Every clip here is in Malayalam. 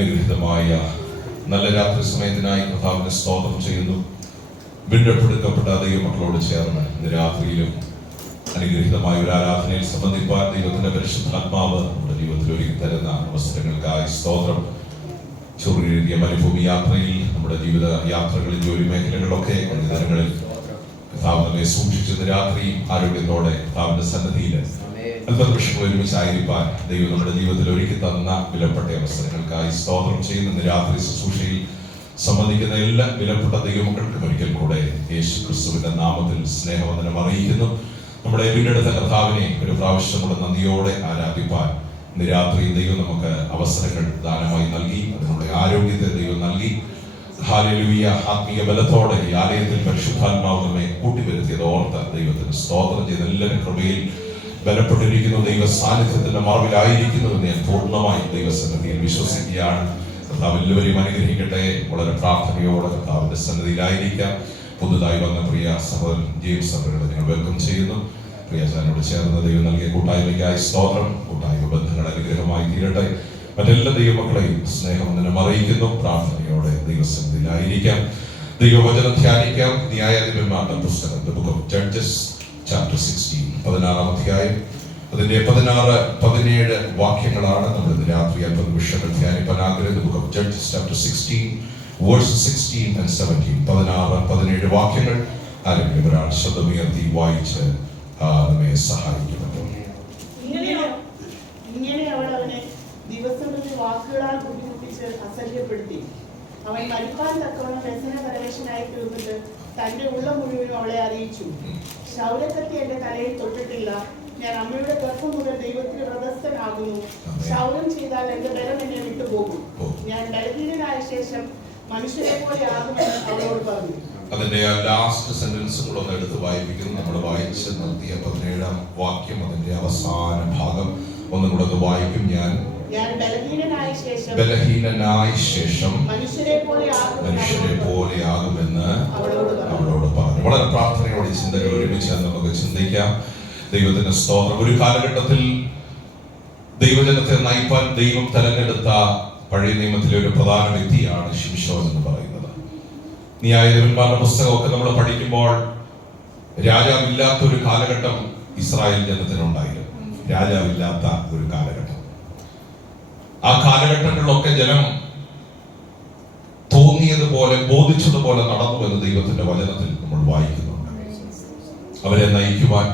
അനുഗ്രഹീതമായ നല്ല രാത്രി സമയത്തിനായി കർത്താവിനെ സ്തോത്രം ചെയ്യുന്നു. വീണ്ടെടുക്കപ്പെട്ട ദൈവമക്കളോട് ചേർന്ന് ഇന്ന് രാത്രിയിലും അനുഗ്രഹീതമായ ഒരു ആരാധനയിൽ സംബന്ധിപ്പാൻ ദൈവത്തിന്റെ പരിശുദ്ധാത്മാവ് നമ്മുടെ ജീവിതത്തിൽ ഒരുക്കി തരുന്ന അവസരങ്ങൾക്കായി സ്തോത്രം. ചൊറിയ മരുഭൂമി യാത്രയിൽ, നമ്മുടെ ജീവിത യാത്രകളിൽ, ജോലി മേഖലകളിലൊക്കെ ദിനങ്ങളിൽ കർത്താവ് നമ്മെ സൂക്ഷിച്ചത് രാത്രി ആരോഗ്യത്തോടെ കർത്താവിന്റെ സന്നിധിയിൽ അല്പനിമിഷങ്ങൾ ഒരുമിച്ചായിരിക്കാൻ ദൈവം നമ്മുടെ ജീവിതത്തിൽ ഒരുക്കി തന്ന വിലപ്പെട്ട അവസരങ്ങൾക്കായി സ്തോത്രം ചെയ്യുന്ന രാത്രി ശുശ്രൂഷയിൽ സംബന്ധിക്കുന്ന എല്ലാ വിലപ്പെട്ട ദൈവമക്കൾക്കും ഒരിക്കൽ കൂടെ യേശു ക്രിസ്തുവിന്റെ നാമത്തിൽ സ്നേഹവന്ദനം അറിയിക്കുന്നു. നമ്മുടെ വീണ്ടെടുത്ത കർത്താവിനെ ഒരു പ്രാവശ്യം കൂടെ നന്ദിയോടെ ആരാധിപ്പാൻ ഇന്ന് രാത്രി ദൈവം നമുക്ക് അവസരങ്ങൾ ദാനമായി നൽകി. അതിനുള്ള ആരോഗ്യത്തെ ദൈവം നൽകി. ഹല്ലേലൂയ. ആത്മീയ ബലത്തോടെ ഈ ആലയത്തിൽ പരിശുദ്ധാത്മാവ് നമ്മെ കൂട്ടിവരുത്തിയത് ഓർത്ത് ദൈവത്തിന് സ്തോത്രം ചെയ്ത എല്ലാവരും കൃപയിൽ ബലപ്പെട്ടിരിക്കുന്നു. ദൈവ സാന്നിധ്യത്തിന്റെ മറവിലായിരിക്കുന്നു എന്ന് ഞാൻ പൂർണ്ണമായി ദൈവസന്നിധിയിൽ വിശ്വസിക്കുകയാണ്. കർത്താവ് എല്ലാവരെയും അനുഗ്രഹിക്കട്ടെ. വളരെ പ്രാർത്ഥനയോടെ കർത്താവിന്റെ സന്നിധിയിലായിരിക്കാം. പുതുതായി വന്ന പ്രിയ സഹോദരൻ ജെയിംസ് അവരുടെ ഞങ്ങൾ വെൽക്കം ചെയ്യുന്നു. പ്രിയജനോട് ചേർന്ന് ദൈവം നൽകിയ കൂട്ടായ്മയ്ക്കായി സ്തോത്രം. കൂട്ടായ്മ ബന്ധങ്ങൾ അനുഗ്രഹമായി തീരട്ടെ. മറ്റെല്ലാ ദൈവമക്കളെയും സ്നേഹവന്ദനം അറിയിക്കുന്നു. പ്രാർത്ഥനയോടെ ദൈവസന്നിധിയിലായിരിക്കാം. ദൈവവചനം ധ്യാനിക്കാം. ന്യായാധിപന്മാരുടെ പുസ്തകം, The Book of Judges, chapter 16, 16-ാം അധ്യായം, അതിന്റെ 16-17 വാക്യങ്ങളാണ് നമ്മൾ ഇന്ന് രാത്രി അല്പനിമിഷങ്ങൾ ധ്യാനിപ്പാൻ ആഗ്രഹിക്കുന്നത്. The Book of Judges, chapter 16, verses 16 and 17, 16-17 വാക്യങ്ങൾ. ആരെങ്കിലും ഒരാൾ ശബ്ദമുയർത്തി വായിച്ച് നമ്മെ സഹായിക്കുമല്ലോ. ഇങ്ങനെ അവൾ അവനെ ദിവസങ്ങളിൽ വാക്കുകളാൽ ബുദ്ധിമുട്ടിച്ച് അസഹ്യപ്പെടുത്തി. അവൻ മരിപ്പാൻ തക്കവണ്ണം വ്യസന പരവശനായി തീർന്നിട്ട് തന്റെ ഉള്ള മുഴുവനും അവളെ അറിയിച്ചു. ശൗരക്കത്തി എന്റെ തലയിൽ തൊട്ടിട്ടില്ല. ഞാൻ അമ്മയുടെ ഗർഭം മുതൽ ദൈവത്തിന് വ്രതസ്ഥനാകുന്നു. ശൗരം ചെയ്താൽ എന്റെ ബലം എന്നെ വിട്ടുപോകും. ഞാൻ ബലഹീനനായ ശേഷം മനുഷ്യരെ പോലെ ആകുമെന്ന് അവളോട് പറഞ്ഞു. അതിന്റെ ലാസ്റ്റ് സെന്റൻസും കൂടെ ഒന്ന് എടുത്ത് വായിപ്പിക്കുന്നു. നമ്മൾ വായിച്ച് നിർത്തിയ 17-ാം വാക്യം, അതിന്റെ അവസാന ഭാഗം ഒന്നും കൂടെ വായിക്കും. ഞാൻ ബലഹീനനായ ശേഷം മനുഷ്യരെ പോലെ ആകുമെന്ന് അവളോട് പറഞ്ഞു. വളരെ പ്രാർത്ഥനയോടെ ചിന്തകൾ ഒരുമിച്ച് നമുക്ക് ചിന്തിക്കാം. ദൈവത്തിന്റെ സ്തോത്രം. ഒരു കാലഘട്ടത്തിൽ ദൈവജനത്തെ നയിപ്പാൻ ദൈവം തെരഞ്ഞെടുത്ത പഴയ നിയമത്തിലെ ഒരു പ്രധാന വ്യക്തിയാണ് ശിംശോൻ എന്ന് പറയുന്നത്. ന്യായാധിപന്മാരുടെ പുസ്തകമൊക്കെ നമ്മൾ പഠിക്കുമ്പോൾ രാജാവില്ലാത്ത ഒരു കാലഘട്ടം ഇസ്രായേൽ ജനത്തിനുണ്ടായിരുന്നു. രാജാവില്ലാത്ത ഒരു കാലഘട്ടം. ആ കാലഘട്ടങ്ങളിലൊക്കെ ജനം തോന്നിയതുപോലെ, ബോധിച്ചതുപോലെ നടന്നു എന്ന് ദൈവത്തിന്റെ വചനത്തിൽ നമ്മൾ വായിക്കുന്നുണ്ട്. അവരെ നയിക്കുവാൻ,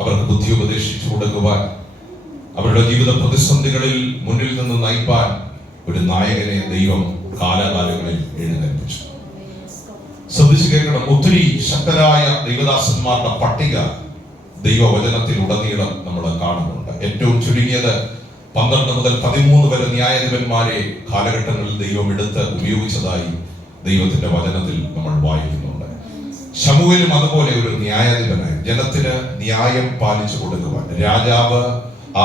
അവർക്ക് ബുദ്ധി ഉപദേശിച്ചു കൊടുക്കുവാൻ, അവരുടെ ജീവിത പ്രതിസന്ധികളിൽ മുന്നിൽ നിന്ന് നയിപ്പാൻ ഒരു നായകനെ ദൈവം കാലാകാലങ്ങളിൽ എഴുന്നേൽപ്പിച്ചു. ശ്രദ്ധിച്ചു കേൾക്കണം. ഒത്തിരി ശക്തരായ ദൈവദാസന്മാരുടെ പട്ടിക ദൈവവചനത്തിൽ ഉടനീളം നമ്മൾ കാണുന്നുണ്ട്. ഏറ്റവും ചുരുങ്ങിയത് 12 മുതൽ 13 വരെ ന്യായാധിപന്മാരെ കാലഘട്ടങ്ങളിൽ ദൈവം എടുത്ത് ഉപയോഗിച്ചതായി ദൈവത്തിന്റെ വചനത്തിൽ നമ്മൾ വായിക്കുന്നുണ്ട്. ശമൂവേലും അതുപോലെ ഒരു ന്യായാധിപനായി ജനത്തിന് ന്യായം പാലിച്ചു കൊടുക്കുവാൻ, രാജാവ്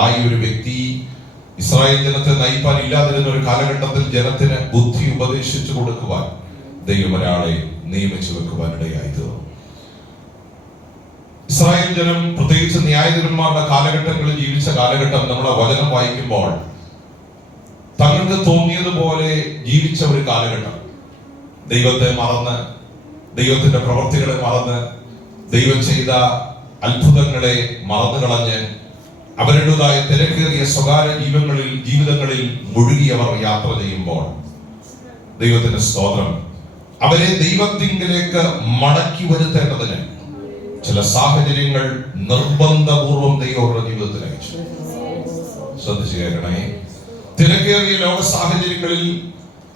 ആയ ഒരു വ്യക്തി ഇസ്രായേൽ ജനത്തെ നയിപ്പാൻ ഇല്ലാതിരുന്ന ഒരു കാലഘട്ടത്തിൽ ജനത്തിന് ബുദ്ധി ഉപദേശിച്ചു കൊടുക്കുവാൻ ദൈവം ഒരാളെ നിയമിച്ചു വെക്കുവാനിടയായി തീർന്നു. ഇസ്രായേൽ ജനം, പ്രത്യേകിച്ച് ന്യായാധിപന്മാരുടെ കാലഘട്ടങ്ങളിൽ ജീവിച്ച കാലഘട്ടം നമ്മുടെ വചനം വായിക്കുമ്പോൾ തങ്ങൾക്ക് തോന്നിയതുപോലെ ജീവിച്ച ഒരു കാലഘട്ടം. ദൈവത്തെ മറന്ന്, ദൈവത്തിന്റെ പ്രവർത്തികളെ മറന്ന്, ദൈവം ചെയ്ത അത്ഭുതങ്ങളെ മറന്നു കളഞ്ഞ് അവരുടേതായ തിരക്കേറിയ സ്വകാര്യ ജീവിതങ്ങളിൽ മുഴുകിയവർ യാത്ര ചെയ്യുമ്പോൾ ദൈവത്തിന്റെ സ്തോത്രം, അവരെ ദൈവത്തിങ്കിലേക്ക് മടക്കി വരുത്തേണ്ടതിന് ചില സാഹചര്യങ്ങൾ നിർബന്ധപൂർവം ദൈവം അവരുടെ ജീവിതത്തിൽ അയച്ചു. ശ്രദ്ധിച്ചു കേൾക്കണേ. തിരക്കേറിയ ലോക സാഹചര്യങ്ങളിൽ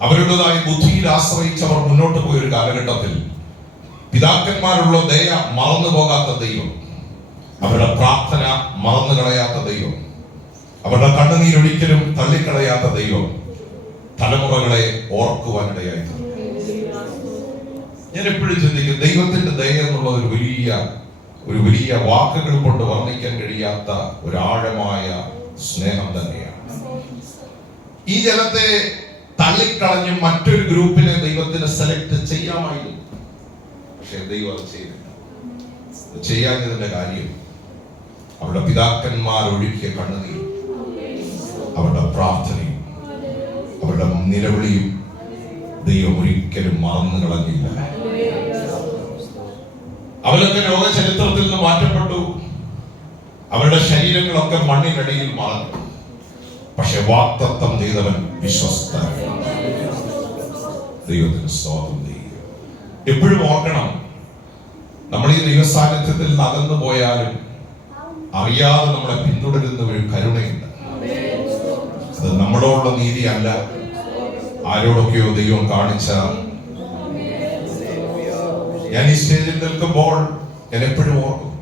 അവരുടേതായ ബുദ്ധിയിൽ ആശ്രയിച്ചവർ മുന്നോട്ട് പോയ ഒരു കാലഘട്ടത്തിൽ പിതാക്കന്മാരുള്ള ദയ മറന്നു പോകാത്ത ദൈവം, അവരുടെ പ്രാർത്ഥന മറന്നു കളയാത്ത ദൈവം, അവരുടെ കണ്ണുനീരൊരിക്കലും തള്ളിക്കളയാത്ത ദൈവം തലമുറകളെ ഓർക്കുവാനിടയായി. ഞാൻ എപ്പോഴും ചിന്തിക്കും, ദൈവത്തിന്റെ ദയ എന്നുള്ള ഒരു വലിയ വാക്കുകൾ കൊണ്ട് വർണ്ണിക്കാൻ കഴിയാത്ത ഒരാഴമായ സ്നേഹം തന്നെയാണ്. ഈ ജനത്തെ തള്ളിക്കളഞ്ഞ് മറ്റൊരു ഗ്രൂപ്പിനെ ദൈവത്തിന് സെലക്ട് ചെയ്യാമായിരുന്നു. പക്ഷെ ദൈവം അത് ചെയ്തില്ല. ചെയ്യാഞ്ഞതിന്റെ കാര്യം അവരുടെ പിതാക്കന്മാർ ഒഴുക്കിയ കണ്ണുനീർ, അവരുടെ പ്രാർത്ഥനയും അവരുടെ നിലവിളിയും ദൈവം ഒരിക്കലും മറന്നു കളഞ്ഞില്ല. അവരൊക്കെ ലോകചരിത്രത്തിൽ നിന്ന് മാറ്റപ്പെട്ടു, അവരുടെ ശരീരങ്ങളൊക്കെ മണ്ണിനടിയിൽ മറഞ്ഞു. പക്ഷെ വാഗ്ദത്തം ചെയ്തവൻ വിശ്വസ്തൻ. ദൈവത്തിന് സ്തോത്രം ചെയ്യുക. എപ്പോഴും ഓർക്കണം, നമ്മൾ ഈ ദൈവസാന്നിധ്യത്തിൽ നിന്ന് അകന്നു പോയാലും അറിയാതെ നമ്മളെ പിന്തുടരുന്ന ഒരു കരുണയുണ്ട്. അത് നമ്മളോടുള്ള നീതിയല്ല, ആരോടൊക്കെയോ ദൈവം കാണിച്ച. ഞാൻ ഈ സ്റ്റേജിൽ നിൽക്കുമ്പോൾ ഞാൻ എപ്പോഴും ഓർക്കും,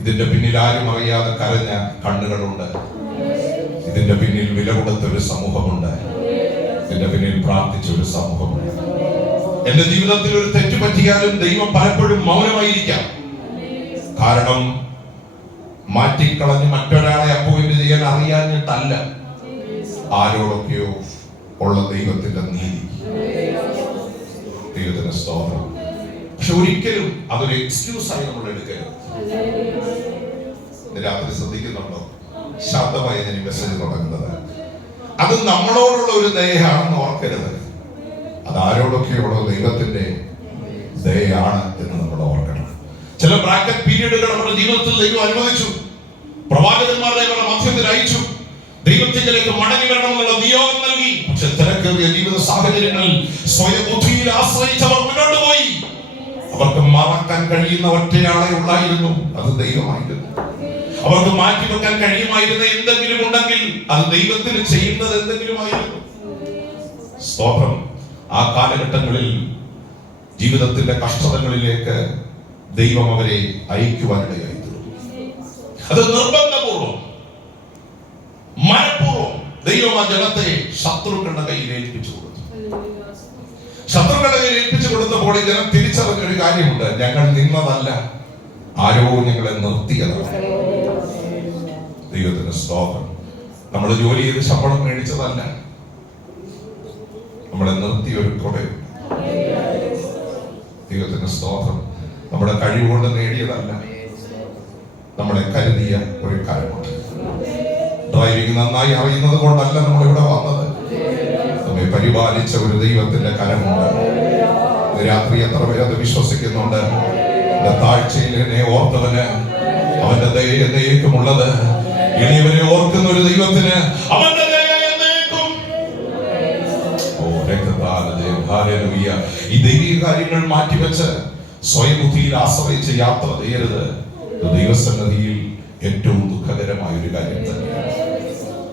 ഇതിന്റെ പിന്നിൽ ആരും അറിയാതെ കരഞ്ഞ കണ്ണുകളുണ്ട്, ഇതിന്റെ പിന്നിൽ വില കൊടുത്ത ഒരു സമൂഹമുണ്ട്, ഇതിന്റെ പിന്നിൽ പ്രാർത്ഥിച്ച ഒരു സമൂഹമുണ്ട്. എന്റെ ജീവിതത്തിൽ ഒരു തെറ്റ് പറ്റിയാലും ദൈവം പലപ്പോഴും മൗനമായിരിക്കാം. കാരണം മാറ്റിക്കളഞ്ഞ് മറ്റൊരാളെ അപ്പോയിന്റ് ചെയ്യാൻ അറിയാഞ്ഞിട്ടല്ല, ആരോടൊക്കെയോ ഉള്ള ദൈവത്തിന്റെ നീതി. ദൈവത്തിന്റെ സ്തോത്രം. പക്ഷെ ഒരിക്കലും അതൊരു എക്സ്ക്യൂസായി നമ്മൾ എടുക്കരുത്. രാത്രി ശ്രദ്ധിക്കുന്നുണ്ടോ? ശബ്ദമായി ഞാൻ ഈ മെസ്സേജ് തുടങ്ങുന്നത്. അത് നമ്മളോടുള്ള ഒരു ദയയാണെന്ന് ഓർക്കരുത്, അത് ആരോടൊക്കെയുള്ള ദൈവത്തിന്റെ ദയയാണ് എന്ന് നമ്മൾ ഓർക്കണം. ചില ബ്രാക്കറ്റ് പീരീഡുകൾ നമ്മുടെ ജീവിതത്തിൽ ദൈവം അനുവദിച്ചു. പ്രവാചകന്മാരെ അവരുടെ മധ്യത്തിൽ അയച്ചു, ദൈവത്തിലേക്ക് മടങ്ങി വരണമെന്നുള്ള നിയോഗം നൽകി. പക്ഷെ തിരക്കേറിയ ജീവിത സാഹചര്യങ്ങളിൽ സ്വയം ബുദ്ധിയിൽ ആശ്രയിച്ചവർ മുന്നോട്ട് പോയി. അവർക്ക് മറക്കാൻ കഴിയുന്ന ഒറ്റയാളെ ഉള്ളായിരുന്നു, അത് ദൈവമായിരുന്നു. അവർക്ക് മാറ്റിവെക്കാൻ കഴിയുമായിരുന്ന എന്തെങ്കിലും ഉണ്ടെങ്കിൽ അത് ദൈവത്തിന് ചെയ്യുന്നത് എന്തെങ്കിലുമായിരുന്നു. സ്തോത്രം. ആ കാലഘട്ടങ്ങളിൽ ജീവിതത്തിന്റെ കഷ്ടതകളിലേക്ക് ദൈവം അവരെ അയക്കുവാനിടയായി. അത് നിർബന്ധപൂർവം, മനഃപൂർവം ദൈവം ആ ജനത്തെ ശത്രുക്കളുടെ കയ്യിൽ ഏൽപ്പിച്ചു കൊടുത്തു. ശത്രുക്കളുടെ കയ്യിൽ ഏൽപ്പിച്ചു കൊടുത്തപ്പോൾ ഈ ജനം തിരിച്ചറിഞ്ഞ ഒരു കാര്യമുണ്ട്, ഞങ്ങൾ നിന്നതല്ല, ആരോ ഞങ്ങളെ നിർത്തിയതാണ്. ദൈവത്തിന്റെ സ്തോത്രം. നമ്മൾ ജോലി ചെയ്ത് ശമ്പളം മേടിച്ചതല്ല, നമ്മളെ നിർത്തിയ ഒരു കൃപയുണ്ട്. ദൈവത്തിന്റെ സ്തോത്രം. നമ്മുടെ കഴിവുകൊണ്ട് നേടിയതല്ല, നമ്മളെ കരുതിയ ഒരു കാര്യമുണ്ട്. ഡ്രൈവിംഗ് നന്നായി അറിയുന്നത് കൊണ്ടല്ല നമ്മൾ ഇവിടെ വന്നത്, നമ്മെ പരിപാലിച്ച ഒരു ദൈവത്തിന്റെ കരമുണ്ട്. രാത്രി എത്ര പേര് അത് വിശ്വസിക്കുന്നുണ്ട്? താഴ്ചയിൽ എന്നെ ഓർത്തവന് അവന്റെ ദയ എന്നേക്കുമുള്ളത്. എളിയവനെ ഓർക്കുന്ന ഒരു ദൈവത്തിന് അവന്റെ ദയ എന്നേക്കും. ഈ ദൈവിക കാര്യങ്ങൾ മാറ്റിവെച്ച് സ്വയം ബുദ്ധിയിൽ ആശ്രയിച്ച് യാത്ര ചെയ്യരുത്. ദൈവസന്നിധിയിൽ ഏറ്റവും ദുഃഖകരമായ ഒരു കാര്യം തന്നെയാണ്.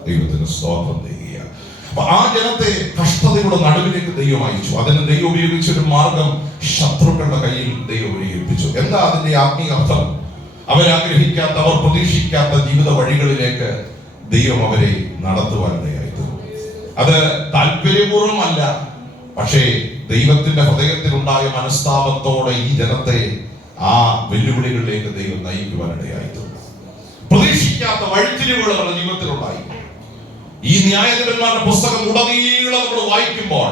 ദൈവത്തിന് സ്തോത്രം ചെയ്യുക. അപ്പൊ ആ ജനത്തെ കഷ്ടതയുടെ നടുവിലേക്ക് ദൈവം അയച്ചു. അതിന് ദൈവം ഉപയോഗിച്ച ഒരു മാർഗം ശത്രുക്കളുടെ കയ്യിൽ ദൈവം ഏൽപ്പിച്ചു. എന്താ അതിന്റെ ആത്മീയ അർത്ഥം? അവരാഗ്രഹിക്കാത്ത, അവർ പ്രതീക്ഷിക്കാത്ത ജീവിത വഴികളിലേക്ക് ദൈവം അവരെ നടത്തുവാനിടയായിരുന്നു. അത് താല്പര്യപൂർവ്വമല്ല, പക്ഷേ ദൈവത്തിന്റെ ഹൃദയത്തിലുണ്ടായ മനസ്താപത്തോടെ ഈ ജനത്തെ ആ വെല്ലുവിളികളിലേക്ക് ദൈവം നയിക്കുവാനിടയായിരുന്നു. പ്രതീക്ഷിക്കാത്ത വഴിത്തിരിവുകൾ അവരുടെ ജീവിതത്തിലുണ്ടായി. ഈ ന്യായാധിപന്മാരുടെ പുസ്തകം ഉടനീളം നമ്മൾ വായിക്കുമ്പോൾ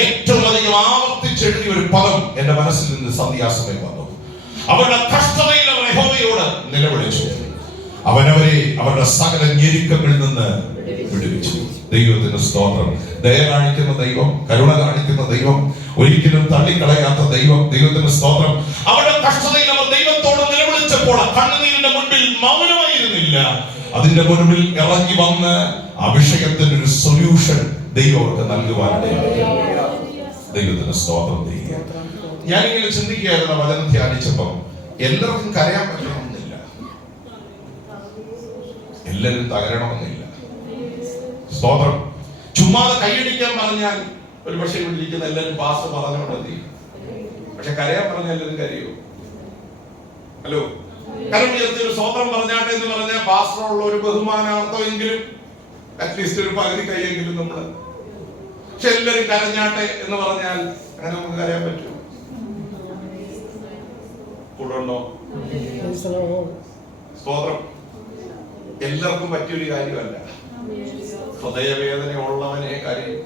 ഏറ്റവും അധികം ആവർത്തിച്ചെഴുതിയ ഒരു പദം എന്റെ മനസ്സിൽ നിന്ന് സന്ധ്യാസമയം വന്നു. അവരുടെ കഷ്ടതയിൽ അവർ യഹോവയോട് നിലവിളിച്ചു. അവനവരെ അവരുടെ സകല ഞെരുക്കങ്ങളിൽ നിന്ന് വിടുവിച്ചു. ദൈവത്തിന് സ്തോത്രം. ദയ കാണിക്കുന്ന ദൈവം, കരുണ കാണിക്കുന്ന ദൈവം, ഒരിക്കലും തള്ളിക്കളയാത്ത ദൈവം. ദൈവത്തിന് സ്തോത്രം. അവരുടെ കഷ്ടതയിൽ അവർ ദൈവത്തോട് നിലവിളിച്ചപ്പോൾ കണ്ണുനീരിന്റെ മുൻപിൽ മൗനമായിരുന്നില്ല. അതിന്റെ മുൻപിൽ ഇറങ്ങി വന്ന് അഭിഷേകത്തിന്റെ ഒരു സൊല്യൂഷൻ ദൈവം അവർക്ക് നൽകുവാനിടയായി. ദൈവത്തിന് സ്തോത്രം ചെയ്യുക. ഞാനിങ്ങനെ ചിന്തിക്കുകയായിരുന്നു വചനം ധ്യാനിച്ചപ്പോ, എല്ലാവർക്കും കരയാൻ പറ്റണമെന്നില്ല, എല്ലാവരും തകരണമെന്നില്ല. സ്തോത്രം. ചുമ്മാതെ കൈയടിക്കാൻ പറഞ്ഞാൽ ഒരു പക്ഷേ ഇരിക്കുന്ന എല്ലാവരും പാസ് പറഞ്ഞുകൊണ്ടെത്തി. പക്ഷെ കരയാൻ പറഞ്ഞാൽ എല്ലാവരും കരയോ? ഹലോ, കരമുയർത്തി ഒരു സ്വതന്ത്രം പറഞ്ഞാട്ടെ എന്ന് പറഞ്ഞാൽ പാസ്റ്ററുള്ള ഒരു ബഹുമാനാർത്ഥമെങ്കിലും അറ്റ്ലീസ്റ്റ് ഒരു പകുതി കൈയെങ്കിലും നമ്മള്. പക്ഷെ എല്ലാവരും കരഞ്ഞാട്ടെ എന്ന് പറഞ്ഞാൽ അങ്ങനെ നമുക്ക് കരയാൻ പറ്റുമോ? കൂടുണ്ടോ? സ്തോത്രം. എല്ലാവർക്കും പറ്റിയൊരു കാര്യമല്ല. ഹൃദയവേദന ഉള്ളവനെ കരയും,